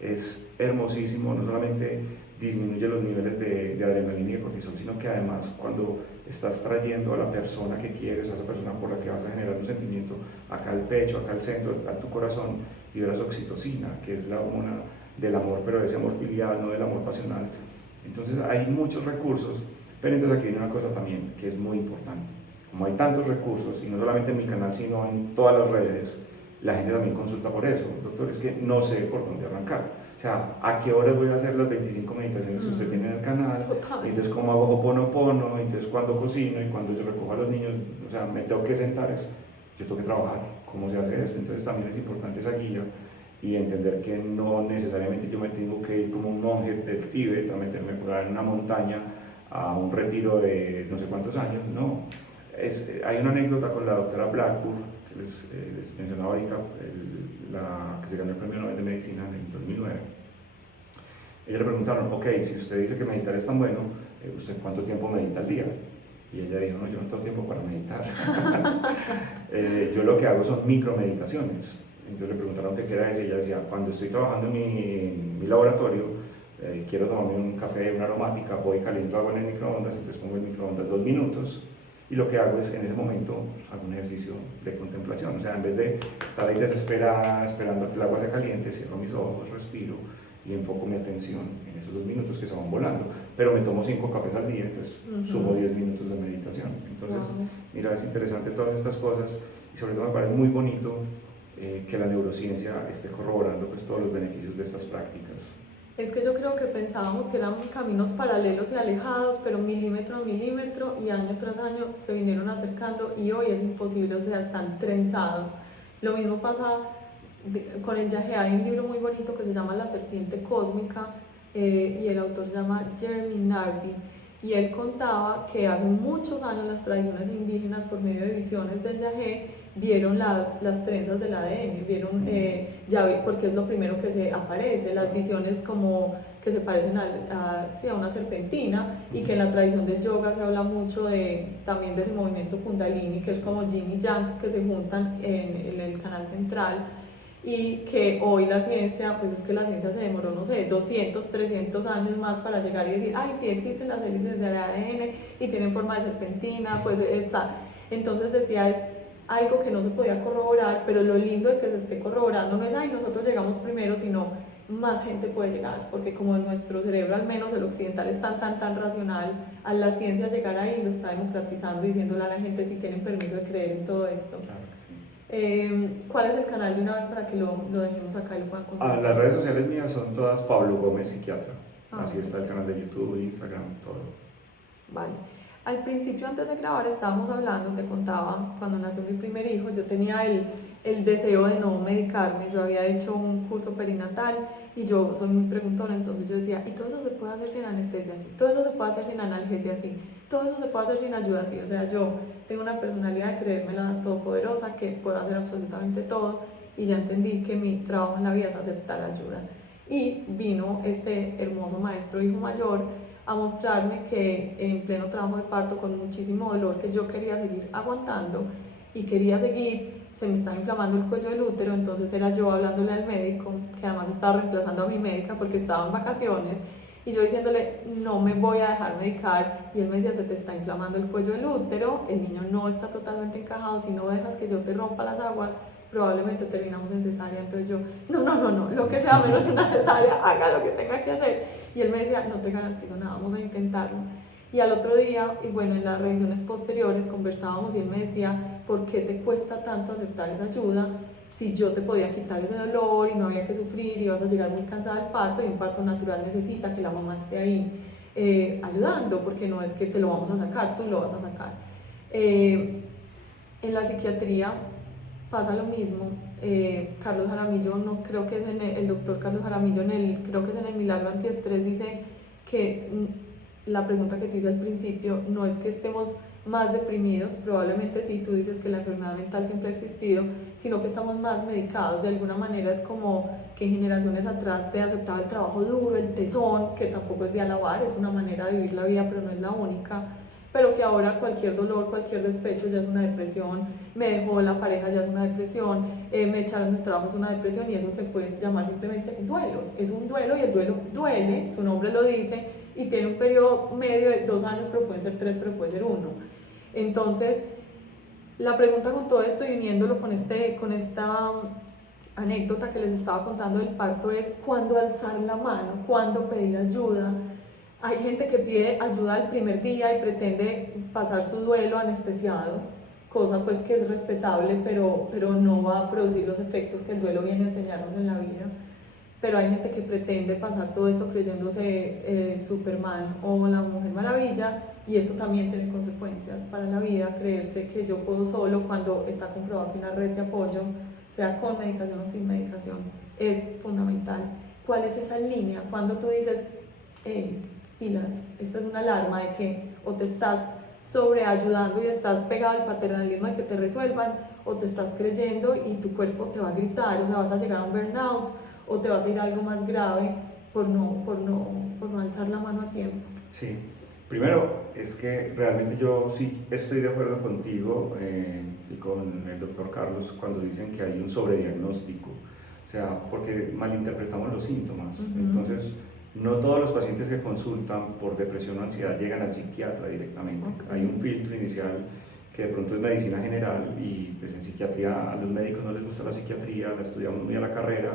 Es hermosísimo, no solamente disminuye los niveles de adrenalina y de cortisol, sino que además cuando estás trayendo a la persona que quieres, a esa persona por la que vas a generar un sentimiento, acá al pecho, acá al centro, a tu corazón, liberas oxitocina, que es la hormona del amor, pero de ese amor filial, no del amor pasional. Entonces hay muchos recursos, pero entonces aquí viene una cosa también que es muy importante. Como hay tantos recursos, y no solamente en mi canal, sino en todas las redes, la gente también consulta por eso. Doctor, es que no sé por dónde arrancar. O sea, ¿a qué horas voy a hacer las 25 meditaciones que usted tiene en el canal? Total. Entonces, ¿cómo hago Ho'oponopono? Entonces, ¿cuándo cocino? Y cuando yo recojo a los niños, o sea, me tengo que sentar, yo tengo que trabajar. ¿Cómo se hace esto? Entonces, también es importante esa guía y entender que no necesariamente yo me tengo que ir como un monje del Tíbet a meterme por ahí en una montaña a un retiro de no sé cuántos años, no. Hay una anécdota con la doctora Blackburn, que les mencionaba ahorita, la que se ganó el premio Nobel de Medicina en el 2009. Ella le preguntaron, ok, si usted dice que meditar es tan bueno, ¿usted cuánto tiempo medita al día? Y ella dijo, no, yo no tengo tiempo para meditar. Yo lo que hago son micromeditaciones. Entonces le preguntaron qué era eso, y ella decía, cuando estoy trabajando en mi laboratorio, quiero tomarme un café, una aromática, voy caliento agua en el microondas, entonces pongo el microondas 2 minutos, y lo que hago es, en ese momento, hago un ejercicio de contemplación. O sea, en vez de estar ahí desesperada, esperando a que el agua se caliente, cierro mis ojos, respiro y enfoco mi atención en esos 2 minutos que se van volando. Pero me tomo 5 cafés al día, entonces sumo 10 minutos de meditación. Entonces, mira, es interesante todas estas cosas, y sobre todo me parece muy bonito que la neurociencia esté corroborando pues todos los beneficios de estas prácticas. Es que yo creo que pensábamos que eran caminos paralelos y alejados, pero milímetro a milímetro y año tras año se vinieron acercando y hoy es imposible, o sea, están trenzados. Lo mismo pasa con el yagé. Hay un libro muy bonito que se llama La serpiente cósmica, y el autor se llama Jeremy Narby, y él contaba que hace muchos años las tradiciones indígenas, por medio de visiones del yagé, vieron las trenzas del ADN, vieron, porque es lo primero que se aparece, las visiones como que se parecen sí, a una serpentina, y que en la tradición del yoga se habla mucho también de ese movimiento kundalini, que es como yin y yang, que se juntan en el canal central, y que hoy la ciencia, pues es que la ciencia se demoró, no sé, 200, 300 años más para llegar y decir, ay, sí existen las hélices del ADN y tienen forma de serpentina, pues entonces decía, es algo que no se podía corroborar, pero lo lindo de que se esté corroborando no es, ay, nosotros llegamos primero, sino más gente puede llegar, porque como en nuestro cerebro, al menos el occidental, es tan racional, a la ciencia llegar ahí lo está democratizando, diciéndole a la gente si tienen permiso de creer en todo esto. Claro. ¿Cuál es el canal de una vez para que lo dejemos acá y lo puedan consultar? Las redes sociales mías son todas Pablo Gómez Psiquiatra. Así está el canal de YouTube, Instagram, todo. Vale. Al principio, antes de grabar, estábamos hablando, te contaba, cuando nació mi primer hijo, yo tenía el deseo de no medicarme. Yo había hecho un curso perinatal y yo soy muy preguntona, entonces yo decía, ¿y todo eso se puede hacer sin anestesia así? ¿Todo eso se puede hacer sin analgesia así? ¿Todo eso se puede hacer sin ayuda así? O sea, yo tengo una personalidad de creérmela todopoderosa, que puedo hacer absolutamente todo, y ya entendí que mi trabajo en la vida es aceptar ayuda. Y vino este hermoso maestro hijo mayor a mostrarme que en pleno trabajo de parto, con muchísimo dolor que yo quería seguir aguantando y quería seguir, se me estaba inflamando el cuello del útero. Entonces era yo hablándole al médico, que además estaba reemplazando a mi médica porque estaba en vacaciones, y yo diciéndole, no me voy a dejar medicar, y él me decía, se te está inflamando el cuello del útero, el niño no está totalmente encajado, si no dejas que yo te rompa las aguas, probablemente terminamos en cesárea. Entonces yo, no, lo que sea menos una cesárea, haga lo que tenga que hacer. Y él me decía, no te garantizo nada, vamos a intentarlo. Y al otro día, y bueno, en las revisiones posteriores conversábamos y él me decía, ¿por qué te cuesta tanto aceptar esa ayuda? Si yo te podía quitar ese dolor y no había que sufrir y vas a llegar muy cansada al parto, y un parto natural necesita que la mamá esté ahí ayudando, porque no es que te lo vamos a sacar, tú lo vas a sacar. En la psiquiatría pasa lo mismo. Carlos Jaramillo, no creo que es el doctor Carlos Jaramillo, creo que es en el Milagro Antiestrés, dice que la pregunta que te hice al principio no es que estemos más deprimidos, probablemente sí, tú dices que la enfermedad mental siempre ha existido, sino que estamos más medicados. De alguna manera es como que generaciones atrás se aceptaba el trabajo duro, el tesón, que tampoco es de alabar, es una manera de vivir la vida, pero no es la única, pero que ahora cualquier dolor, cualquier despecho ya es una depresión, me dejó la pareja ya es una depresión, me echaron del trabajo es una depresión, y eso se puede llamar simplemente duelos. Es un duelo y el duelo duele, su nombre lo dice, y tiene un periodo medio de 2 años, pero pueden ser 3, pero puede ser 1. Entonces, la pregunta con todo esto y uniéndolo con esta anécdota que les estaba contando del parto es, ¿cuándo alzar la mano? ¿Cuándo pedir ayuda? Hay gente que pide ayuda el primer día y pretende pasar su duelo anestesiado, cosa pues que es respetable, pero no va a producir los efectos que el duelo viene a enseñarnos en la vida. Pero hay gente que pretende pasar todo esto creyéndose Superman o la Mujer Maravilla, y eso también tiene consecuencias para la vida, creerse que yo puedo solo cuando está comprobado que una red de apoyo, sea con medicación o sin medicación, es fundamental. ¿Cuál es esa línea? Cuando tú dices, pilas, esta es una alarma de que o te estás sobreayudando y estás pegado al paternalismo de que te resuelvan, o te estás creyendo y tu cuerpo te va a gritar, o sea, vas a llegar a un burnout, o te vas a ir a algo más grave por no alzar la mano a tiempo. Sí, primero es que realmente yo sí estoy de acuerdo contigo y con el doctor Carlos cuando dicen que hay un sobrediagnóstico, o sea, porque malinterpretamos los síntomas. Entonces, no todos los pacientes que consultan por depresión o ansiedad llegan al psiquiatra directamente. Hay un filtro inicial que de pronto es medicina general, y pues en psiquiatría a los médicos no les gusta la psiquiatría, la estudiamos muy a la carrera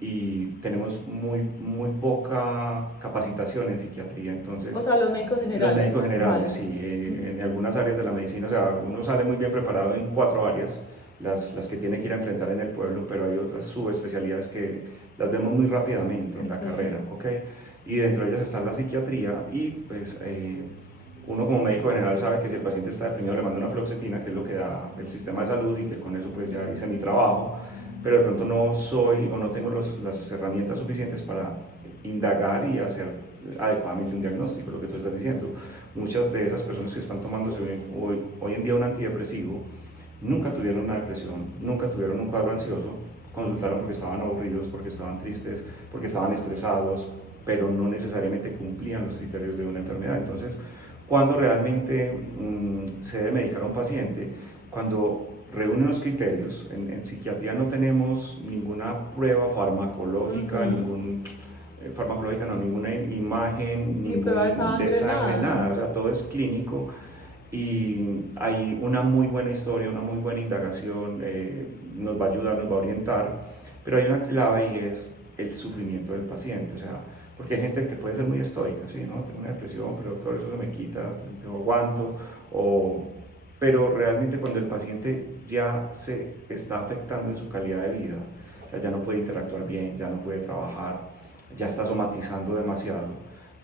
y tenemos muy poca capacitación en psiquiatría. Entonces, o sea, los médicos generales. Los médicos generales, vale. Sí, en algunas áreas de la medicina, o sea, uno sale muy bien preparado en 4 áreas, las que tiene que ir a enfrentar en el pueblo, pero hay otras subespecialidades que las vemos muy rápidamente en la carrera, ¿ok? Y dentro de ellas está la psiquiatría y pues uno como médico general sabe que si el paciente está deprimido le manda una fluoxetina, que es lo que da el sistema de salud, y que con eso pues ya hice mi trabajo, pero de pronto no soy o no tengo las herramientas suficientes para indagar y hacer adecuadamente un diagnóstico, lo que tú estás diciendo. Muchas de esas personas que están tomándose hoy en día un antidepresivo nunca tuvieron una depresión, nunca tuvieron un cuadro ansioso, consultaron porque estaban aburridos, porque estaban tristes, porque estaban estresados, pero no necesariamente cumplían los criterios de una enfermedad. Entonces, cuando realmente se debe medicar a un paciente, cuando reúne los criterios. En psiquiatría no tenemos ninguna prueba farmacológica, ninguna imagen, ni prueba de sangre, nada, o sea, todo es clínico y hay una muy buena historia, una muy buena indagación, nos va a ayudar, nos va a orientar, pero hay una clave y es el sufrimiento del paciente, o sea, porque hay gente que puede ser muy estoica, ¿sí? ¿No? Tengo una depresión, pero doctor, eso se me quita, yo aguanto, pero realmente cuando el paciente ya se está afectando en su calidad de vida, ya no puede interactuar bien, ya no puede trabajar, ya está somatizando demasiado,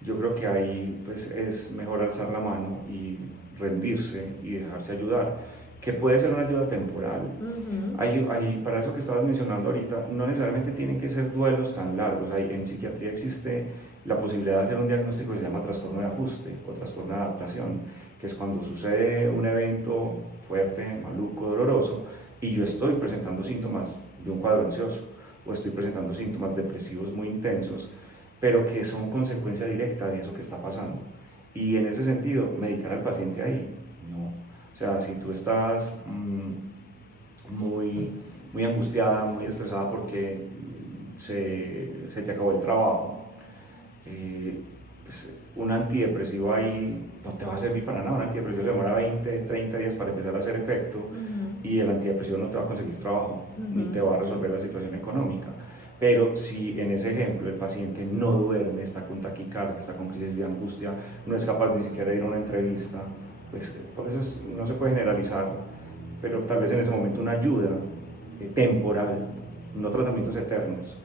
yo creo que ahí pues, es mejor alzar la mano y rendirse y dejarse ayudar, que puede ser una ayuda temporal. Para eso que estabas mencionando ahorita, no necesariamente tienen que ser duelos tan largos. En psiquiatría existe la posibilidad de hacer un diagnóstico que se llama trastorno de ajuste o trastorno de adaptación, que es cuando sucede un evento fuerte, maluco, doloroso, y yo estoy presentando síntomas de un cuadro ansioso, o estoy presentando síntomas depresivos muy intensos, pero que son consecuencia directa de eso que está pasando. Y en ese sentido, medicar al paciente ahí, no. O sea, si tú estás muy angustiada, muy estresada porque se te acabó el trabajo, pues un antidepresivo ahí no te va a servir para nada. Un antidepresivo demora 20, 30 días para empezar a hacer efecto y el antidepresivo no te va a conseguir trabajo, ni te va a resolver la situación económica. Pero si en ese ejemplo el paciente no duerme, está con taquicardia, está con crisis de angustia, no es capaz ni siquiera de ir a una entrevista, pues por eso no se puede generalizar, pero tal vez en ese momento una ayuda temporal, no tratamientos eternos,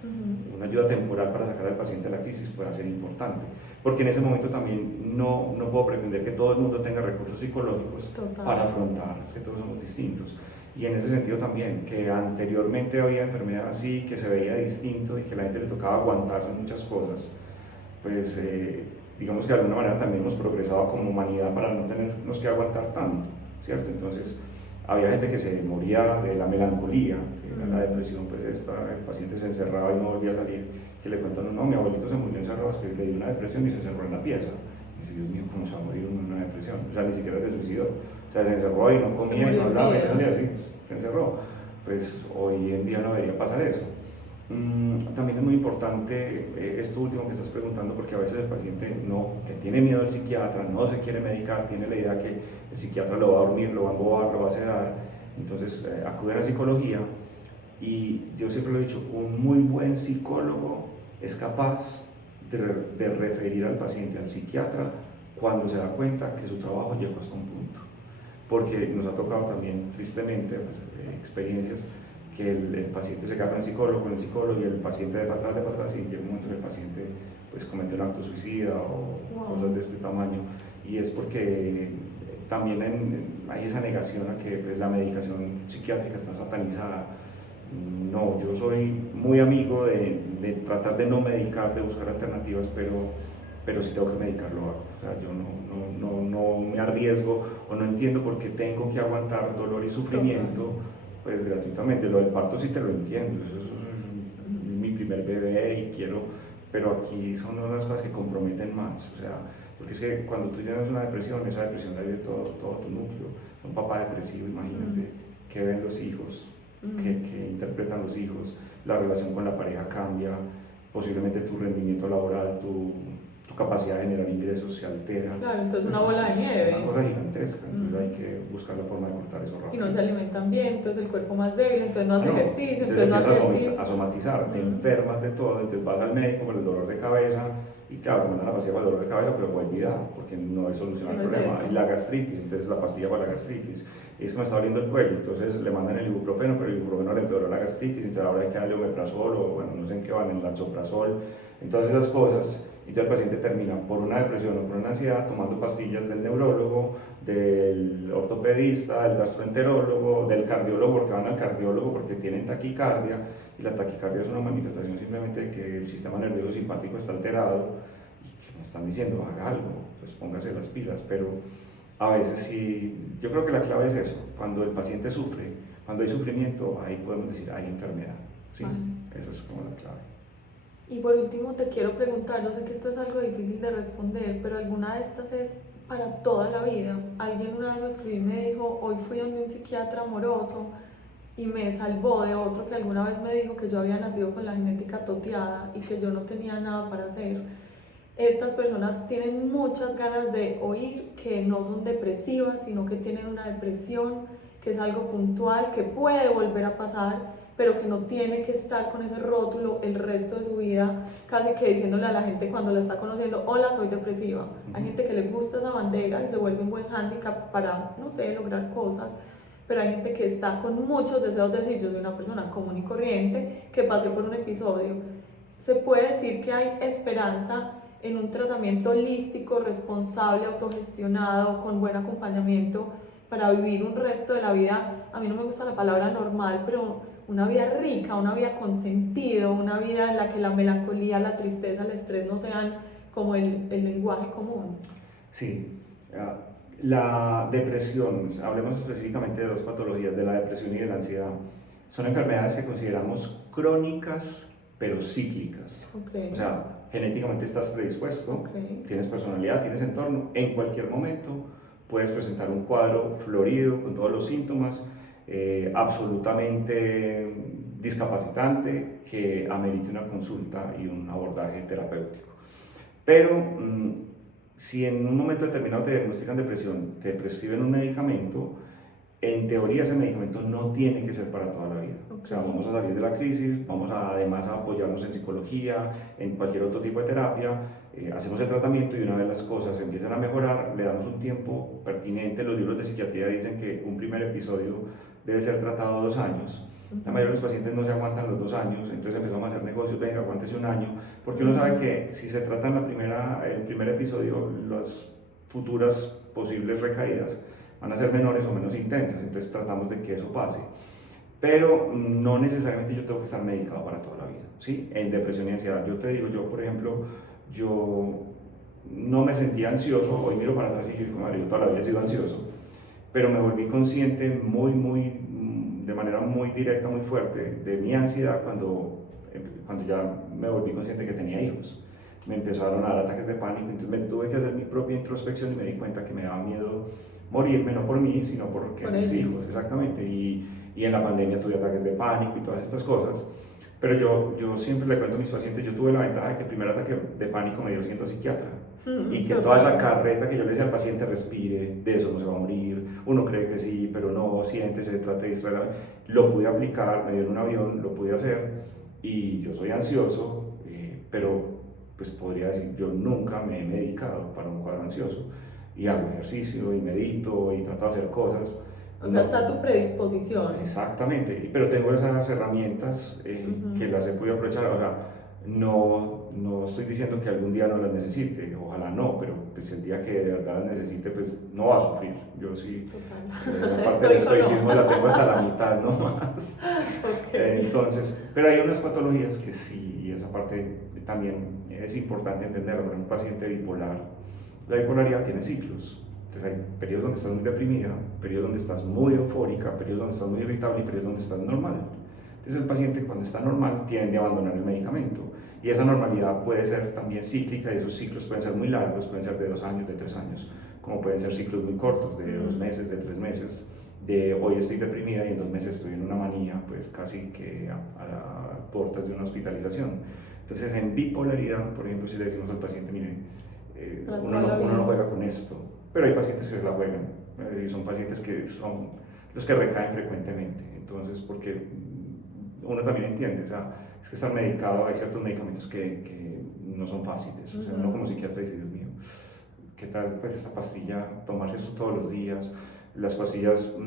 una ayuda temporal para sacar al paciente de la crisis puede ser importante, porque en ese momento también no puedo pretender que todo el mundo tenga recursos psicológicos para afrontar, es que todos somos distintos. Y en ese sentido también, que anteriormente había enfermedad así, que se veía distinto y que a la gente le tocaba aguantarse muchas cosas, pues digamos que de alguna manera también hemos progresado como humanidad para no tenernos que aguantar tanto, ¿cierto? Entonces había gente que se moría de la melancolía, que era la depresión, pues el paciente se encerraba y no volvía a salir, que le cuentan, no, mi abuelito se murió encerrado, es que le dio una depresión y se encerró en la pieza. Y dice, Dios mío, ¿cómo se va a morir uno en una depresión? O sea, ni siquiera se suicidó. O sea, se encerró y no comía y no hablaba, y así, se encerró. Pues hoy en día no debería pasar eso. También es muy importante esto último que estás preguntando, porque a veces el paciente que tiene miedo al psiquiatra, no se quiere medicar, tiene la idea que el psiquiatra lo va a dormir, lo va a embobar, lo va a sedar, entonces acude a la psicología y yo siempre lo he dicho, un muy buen psicólogo es capaz de referir al paciente al psiquiatra cuando se da cuenta que su trabajo llegó hasta un punto, porque nos ha tocado también tristemente pues, experiencias que el paciente se queda con el psicólogo y el paciente de para atrás y llega un momento en el paciente pues comete un acto suicida o cosas de este tamaño, y es porque también hay esa negación a que pues, la medicación psiquiátrica está satanizada. No, yo soy muy amigo de tratar de no medicar, de buscar alternativas, pero si tengo que medicar lo hago. O sea, yo no me arriesgo o no entiendo por qué tengo que aguantar dolor y sufrimiento pues gratuitamente. Lo del parto sí te lo entiendo, eso es mi primer bebé y quiero, pero aquí son unas cosas que comprometen más, o sea, porque es que cuando tú tienes una depresión, esa depresión la vive todo tu núcleo. Un papá depresivo, imagínate, que ven los hijos, que interpretan los hijos, la relación con la pareja cambia, posiblemente tu rendimiento laboral, tu capacidad de generar ingresos se altera. Claro, entonces una bola de nieve. Es una cosa gigantesca, entonces hay que buscar la forma de cortar eso Y rápido. no se alimentan bien, entonces el cuerpo más débil, entonces no hace ejercicio, entonces no hace empiezas ejercicio. a somatizar, te enfermas de todo, entonces vas al médico por el dolor de cabeza y claro, te mandan la pastilla para el dolor de cabeza, pero fue olvidada porque no hay solución al No es problema. eso. Y la gastritis, entonces la pastilla para la gastritis. Y es que me está doliendo el cuello, entonces le mandan el ibuprofeno, pero el ibuprofeno le empeoró la gastritis, entonces ahora hay que darle omeprazol o bueno, no sé en qué van, el lansoprazol, entonces esas cosas. Entonces el paciente termina por una depresión o por una ansiedad tomando pastillas del neurólogo, del ortopedista, del gastroenterólogo, del cardiólogo, porque van al cardiólogo porque tienen taquicardia, y la taquicardia es una manifestación simplemente de que el sistema nervioso simpático está alterado y que me están diciendo haga algo, pues póngase las pilas, pero a veces sí, yo creo que la clave es eso, cuando el paciente sufre, cuando hay sufrimiento, ahí podemos decir hay enfermedad, ¿sí? Eso es como la clave. Y por último te quiero preguntar, yo sé que esto es algo difícil de responder, pero alguna de estas es para toda la vida. Alguien una vez me escribió y me dijo, hoy fui donde un psiquiatra amoroso y me salvó de otro que alguna vez me dijo que yo había nacido con la genética toteada y que yo no tenía nada para hacer. Estas personas tienen muchas ganas de oír que no son depresivas, sino que tienen una depresión, que es algo puntual, que puede volver a pasar, pero que no tiene que estar con ese rótulo el resto de su vida, casi que diciéndole a la gente cuando la está conociendo, hola, soy depresiva. Hay gente que le gusta esa bandera y se vuelve un buen hándicap para, no sé, lograr cosas, pero hay gente que está con muchos deseos de decir, yo soy una persona común y corriente, que pasé por un episodio. Se puede decir que hay esperanza en un tratamiento holístico, responsable, autogestionado, con buen acompañamiento, para vivir un resto de la vida, a mí no me gusta la palabra normal, pero una vida rica, una vida con sentido, una vida en la que la melancolía, la tristeza, el estrés no sean como el lenguaje común. Sí, la depresión, hablemos específicamente de dos patologías, de la depresión y de la ansiedad, son enfermedades que consideramos crónicas pero cíclicas. Okay. O sea, genéticamente estás predispuesto, tienes personalidad, tienes entorno, en cualquier momento puedes presentar un cuadro florido con todos los síntomas, absolutamente discapacitante que amerite una consulta y un abordaje terapéutico. Pero si en un momento determinado te diagnostican depresión, te prescriben un medicamento, en teoría ese medicamento no tiene que ser para toda la vida. O sea, vamos a salir de la crisis, vamos además a apoyarnos en psicología, en cualquier otro tipo de terapia, hacemos el tratamiento y una vez las cosas empiezan a mejorar, le damos un tiempo pertinente. Los libros de psiquiatría dicen que un primer episodio debe ser tratado 2 años. La mayoría de los pacientes no se aguantan los 2 años, entonces empezamos a hacer negocios, venga, aguántese 1 año, porque uno sabe que si se trata en el primer episodio, las futuras posibles recaídas van a ser menores o menos intensas, entonces tratamos de que eso pase. Pero no necesariamente yo tengo que estar medicado para toda la vida, ¿sí? En depresión y ansiedad, yo te digo, yo por ejemplo, yo no me sentía ansioso, hoy miro para atrás y digo, madre, yo toda la vida he sido ansioso, pero me volví consciente de manera muy directa, muy fuerte, de mi ansiedad cuando ya me volví consciente que tenía hijos. Me empezaron a dar ataques de pánico, entonces me tuve que hacer mi propia introspección y me di cuenta que me daba miedo morirme, no por mí, sino por mis hijos, exactamente, y en la pandemia tuve ataques de pánico y todas estas cosas, pero yo siempre le cuento a mis pacientes, yo tuve la ventaja de que el primer ataque de pánico me dio siendo psiquiatra, y que toda esa carreta que yo le decía al paciente, respire, de eso no se va a morir, uno cree que sí, pero no, siéntese, trate de distraer, lo pude aplicar, me dio en un avión, lo pude hacer, y yo soy ansioso, pero pues podría decir, yo nunca me he medicado para un cuadro ansioso, y hago ejercicio, y medito, y trato de hacer cosas. O sea, está tu predisposición. Exactamente, pero tengo esas herramientas que las he podido aprovechar. O sea, no estoy diciendo que algún día no las necesite, ojalá no, pero pues el día que de verdad las necesite, pues no va a sufrir. Yo sí, la parte del estoicismo la tengo hasta la mitad, no más. Entonces, pero hay unas patologías que sí, y esa parte también es importante entenderlo. Por ejemplo, un paciente bipolar, la bipolaridad tiene ciclos. Entonces hay periodos donde estás muy deprimida, periodos donde estás muy eufórica, periodos donde estás muy irritable y periodos donde estás normal. Entonces el paciente cuando está normal tiende a abandonar el medicamento y esa normalidad puede ser también cíclica y esos ciclos pueden ser muy largos, pueden ser de 2 años, de 3 años, como pueden ser ciclos muy cortos, de 2 meses, de 3 meses, de hoy estoy deprimida y en 2 meses estoy en una manía, pues casi que a puertas de una hospitalización. Entonces, en bipolaridad, por ejemplo, si le decimos al paciente, mire, Para uno, toda la uno vida. no juega con esto, pero hay pacientes que la juegan, y son pacientes que son los que recaen frecuentemente. Entonces, porque uno también entiende, o sea, es que estar medicado, hay ciertos medicamentos que no son fáciles. O sea, uno como psiquiatra dice, Dios mío, ¿qué tal pues esta pastilla? Tomarse esto todos los días. Las pastillas,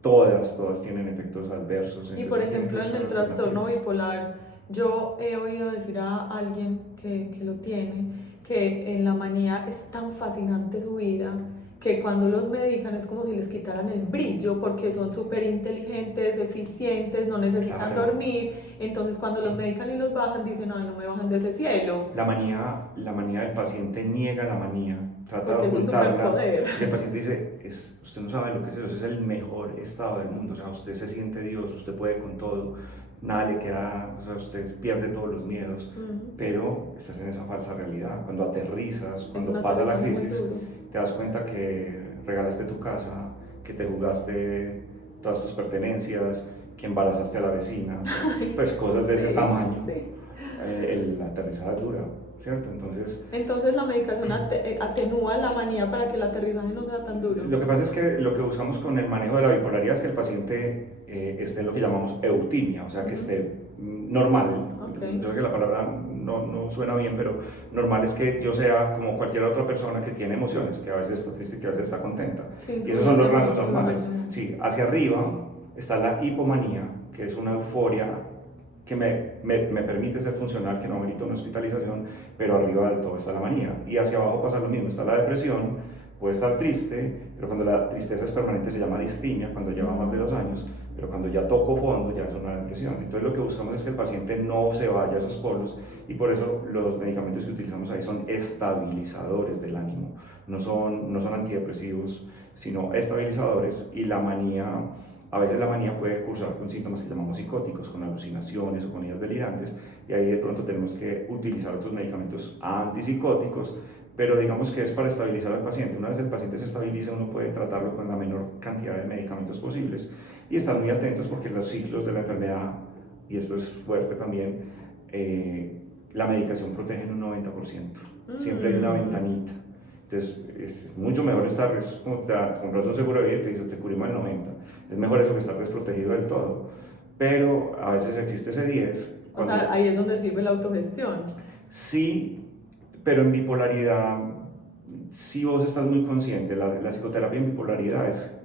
todas tienen efectos adversos. Y por Entonces, tienen que ejemplo, en buscar el trastorno alternativas. bipolar, yo he oído decir a alguien que lo tiene, que en la manía es tan fascinante su vida, que cuando los medican es como si les quitaran el brillo, porque son súper inteligentes, eficientes, no necesitan Claro. dormir, entonces cuando los medican y los bajan, dicen, ay, no me bajan de ese cielo. La manía del paciente niega la manía, trata Porque de es un ocultarla. superpoder. Y el paciente dice, usted no sabe lo que es eso, es el mejor estado del mundo. O sea, usted se siente Dios, usted puede con todo, nada le queda, o sea, usted pierde todos los miedos, pero estás en esa falsa realidad. Cuando aterrizas, cuando pasa la crisis, te das cuenta que regalaste tu casa, que te jugaste todas tus pertenencias, que embarazaste a la vecina, pues cosas de ese tamaño. Sí. La aterrizada es dura, ¿cierto? Entonces la medicación atenúa la manía para que el aterrizaje no sea tan duro. Lo que pasa es que lo que buscamos con el manejo de la bipolaridad es que el paciente esté en lo que llamamos eutimia, o sea, que esté normal. Okay. Yo sé que la palabra no suena bien, pero normal es que yo sea como cualquier otra persona que tiene emociones, que a veces está triste y que a veces está contenta. Sí, y esos son los rangos normales. Sí, hacia arriba está la hipomanía, que es una euforia que me permite ser funcional, que no amerita una hospitalización, pero arriba del todo está la manía. Y hacia abajo pasa lo mismo, está la depresión, puede estar triste, pero cuando la tristeza es permanente se llama distimia, cuando lleva más de 2 años, pero cuando ya tocó fondo ya es una depresión. Entonces lo que buscamos es que el paciente no se vaya a esos polos, y por eso los medicamentos que utilizamos ahí son estabilizadores del ánimo, no son antidepresivos, sino estabilizadores. Y la manía, a veces la manía puede cursar con síntomas que llamamos psicóticos, con alucinaciones o con ideas delirantes, y ahí de pronto tenemos que utilizar otros medicamentos antipsicóticos, pero digamos que es para estabilizar al paciente. Una vez el paciente se estabiliza, uno puede tratarlo con la menor cantidad de medicamentos posibles y estar muy atentos, porque los ciclos de la enfermedad, y esto es fuerte también, la medicación protege en un 90%. Siempre hay una ventanita. Entonces es mucho mejor estar, es como te compras un seguro de vida y te dice te cubrimos el 90%. Es mejor eso que estar desprotegido del todo. Pero a veces existe ese 10%. O sea, ahí es donde sirve la autogestión. Sí, pero en bipolaridad, si vos estás muy consciente, la psicoterapia en bipolaridad es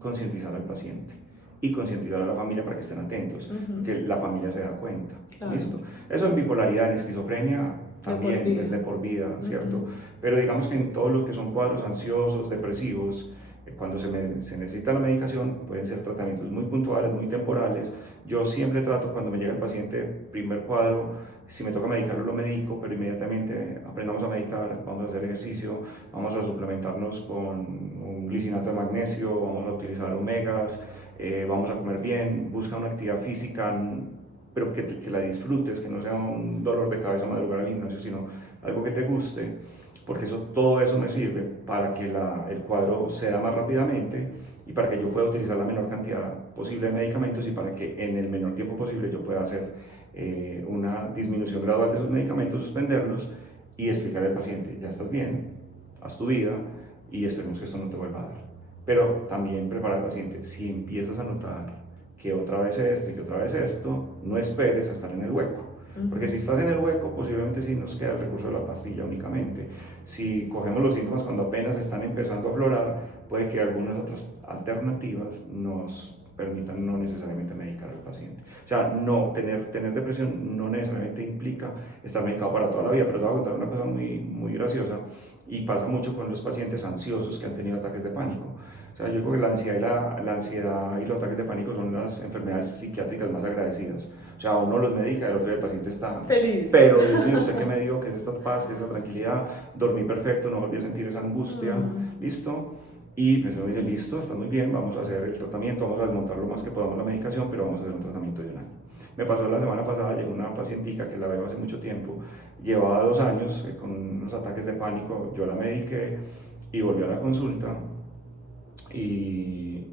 concientizar al paciente y concientizar a la familia para que estén atentos, que la familia se da cuenta. Claro. ¿Listo? Eso en bipolaridad. En esquizofrenia también es de por vida, ¿cierto? Pero digamos que en todos los que son cuadros ansiosos, depresivos, cuando se necesita la medicación, pueden ser tratamientos muy puntuales, muy temporales. Yo siempre trato, cuando me llega el paciente, primer cuadro, si me toca medicarlo, lo medico, pero inmediatamente aprendamos a meditar, vamos a hacer ejercicio, vamos a suplementarnos con un glicinato de magnesio, vamos a utilizar omegas, vamos a comer bien, busca una actividad física, pero que la disfrutes, que no sea un dolor de cabeza madrugar al gimnasio, sino algo que te guste, porque todo eso me sirve para que el cuadro se da más rápidamente y para que yo pueda utilizar la menor cantidad posible de medicamentos, y para que en el menor tiempo posible yo pueda hacer una disminución gradual de esos medicamentos, suspenderlos y explicarle al paciente, ya estás bien, haz tu vida y esperemos que esto no te vuelva a dar. Pero también preparar al paciente, si empiezas a notar que otra vez esto y que otra vez esto, no esperes a estar en el hueco. Porque si estás en el hueco, posiblemente sí nos queda el recurso de la pastilla únicamente. Si cogemos los síntomas cuando apenas están empezando a aflorar, puede que algunas otras alternativas nos permitan no necesariamente medicar al paciente. O sea, tener depresión no necesariamente implica estar medicado para toda la vida, pero te voy a contar una cosa muy graciosa, y pasa mucho con los pacientes ansiosos que han tenido ataques de pánico. O sea, yo creo que la ansiedad y los ataques de pánico son las enfermedades psiquiátricas más agradecidas. O sea, uno los medica y el otro día el paciente está feliz. Pero Dios mío, ¿usted qué me dio? ¿Qué es esta paz? ¿Qué es esta tranquilidad? Dormí perfecto, no volví a sentir esa angustia. ¿Listo? Y pues me dice, listo, está muy bien, vamos a hacer el tratamiento, vamos a desmontar lo más que podamos la medicación, pero vamos a hacer un tratamiento de 1 año. Me pasó la semana pasada, llegó una pacientica que la veo hace mucho tiempo, llevaba 2 años con unos ataques de pánico, yo la mediqué y volvió a la consulta y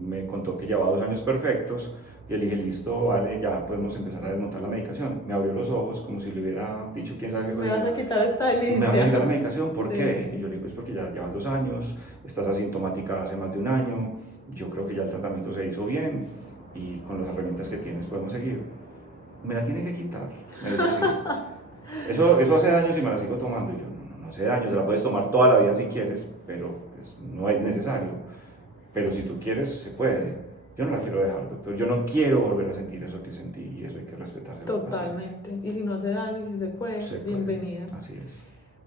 me contó que llevaba 2 años perfectos, Y le dije, listo, vale, ya podemos empezar a desmontar la medicación. Me abrió los ojos como si le hubiera dicho, quién sabe qué. Me vas a quitar esta ¿Me vas a delicia. quitar la medicación? ¿Por Sí. qué? Y yo le digo, pues porque ya llevas 2 años, estás asintomática hace más de 1 año, yo creo que ya el tratamiento se hizo bien y con las herramientas que tienes podemos seguir. Me la tiene que quitar. Me dijo, sí. Eso hace daño si me la sigo tomando. Y yo, no hace daño, te la puedes tomar toda la vida si quieres, pero pues, no es necesario. Pero si tú quieres, se puede. Yo no la quiero dejar, doctor. Yo no quiero volver a sentir eso que sentí y eso hay que respetarse. Totalmente. Y si no se daño y si se puede, bienvenida. Así es.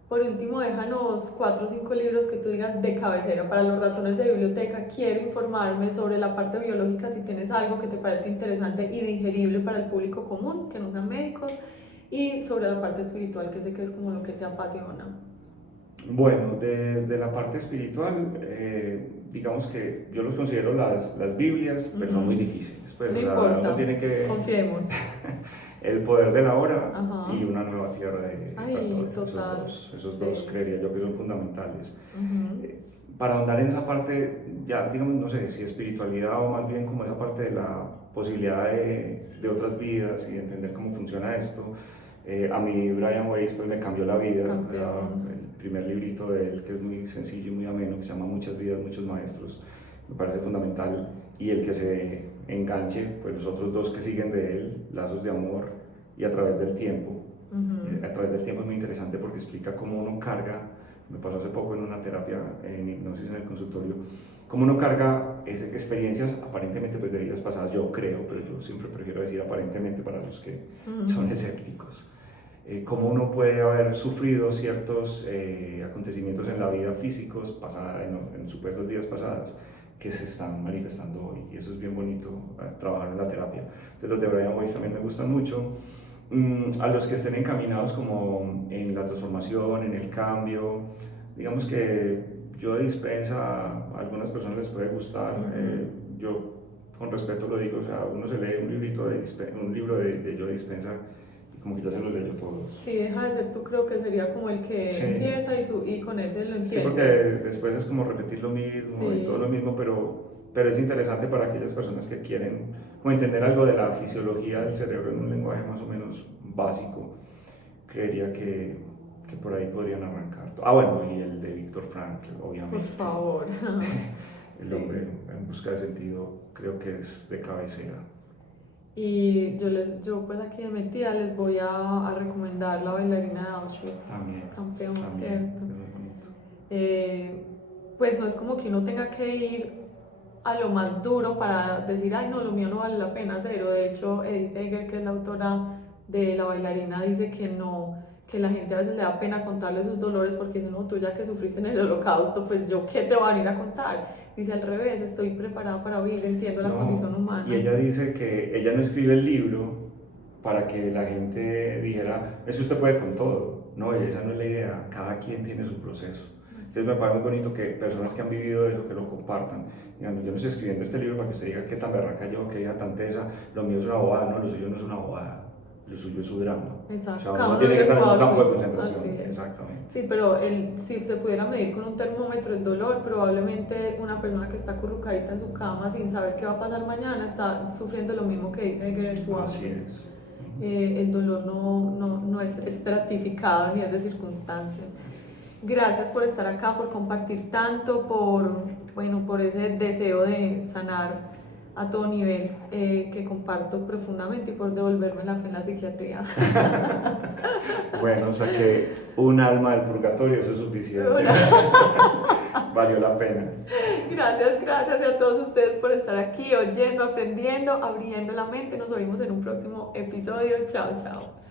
Por último, déjanos 4 o 5 libros que tú digas de cabecera para los ratones de biblioteca. Quiero informarme sobre la parte biológica, si tienes algo que te parezca interesante y digerible para el público común, que no sean médicos, y sobre la parte espiritual, que sé que es como lo que te apasiona. Bueno, desde la parte espiritual, digamos que yo los considero las Biblias, pero son muy difíciles. Pues, no importa, uno tiene que... confiemos. El poder de la hora Ajá. y Una nueva tierra de Bartolomé. Total. Esos Sí. dos creería yo que son fundamentales. Para ahondar en esa parte, ya digamos, no sé si espiritualidad o más bien como esa parte de la posibilidad de otras vidas y de entender cómo funciona esto, a mí Brian Weiss pues me cambió la vida. El primer librito de él, que es muy sencillo y muy ameno, que se llama Muchas vidas, muchos maestros, me parece fundamental. Y el que se enganche, pues los otros 2 que siguen de él, Lazos de amor y A través del tiempo. A través del tiempo es muy interesante porque explica cómo uno carga, me pasó hace poco en una terapia en hipnosis en el consultorio, cómo uno carga experiencias aparentemente pues de vidas pasadas, yo creo, pero yo siempre prefiero decir aparentemente para los que son escépticos. Cómo uno puede haber sufrido ciertos acontecimientos en la vida físicos pasada, en supuestas vidas pasadas, que se están manifestando hoy, y eso es bien bonito, trabajar en la terapia. Entonces los de Brian Weiss también me gustan mucho. A los que estén encaminados como en la transformación, en el cambio, digamos que Joe Dispenza a algunas personas les puede gustar. Yo con respeto lo digo, o sea, uno se lee un libro de Joe Dispenza y como que ya se lo leyó todo. Sí, deja de ser tú, creo que sería como el que empieza y con ese lo entiende. Sí, porque después es como repetir lo mismo y todo lo mismo, pero es interesante para aquellas personas que quieren como entender algo de la fisiología del cerebro en un lenguaje más o menos básico. Creería que por ahí podrían arrancar. Bueno, y el de Viktor Frankl, obviamente. Por favor. El hombre en busca de sentido, creo que es de cabecera. Y yo pues aquí de metida les voy a recomendar La bailarina de Auschwitz. También. Campeón, También, ¿cierto? es muy bonito. Pues no es como que uno tenga que ir a lo más duro para decir, ay no, lo mío no vale la pena, cero. De hecho, Edith Eger, que es la autora de La bailarina, dice que no, que la gente a veces le da pena contarle sus dolores porque dice, no, tú ya que sufriste en el holocausto, pues yo qué te voy a venir a contar. Dice al revés, estoy preparada para vivir, entiendo la condición humana. Y ella dice que ella no escribe el libro para que la gente dijera, eso usted puede con todo. No, esa no es la idea, cada quien tiene su proceso. Entonces me parece muy bonito que personas que han vivido eso, que lo compartan. Digamos, yo no estoy escribiendo este libro para que usted diga qué tan berraca yo, qué diga tan tesa, lo mío es una bobada, no, lo suyo no es una bobada, lo suyo es su drama. Exacto. O sea, uno tiene que estar en un campo de concentración. Exactamente. Sí, pero si se pudiera medir con un termómetro el dolor, probablemente una persona que está acurrucadita en su cama sin saber qué va a pasar mañana está sufriendo lo mismo que en su Auschwitz. El dolor no es estratificado ni es de circunstancias. Gracias por estar acá, por compartir tanto, por ese deseo de sanar a todo nivel que comparto profundamente y por devolverme la fe en la psiquiatría. Bueno, o sea que un alma del purgatorio, eso es suficiente. Valió la pena. Gracias y a todos ustedes por estar aquí, oyendo, aprendiendo, abriendo la mente. Nos vemos en un próximo episodio. Chao, chao.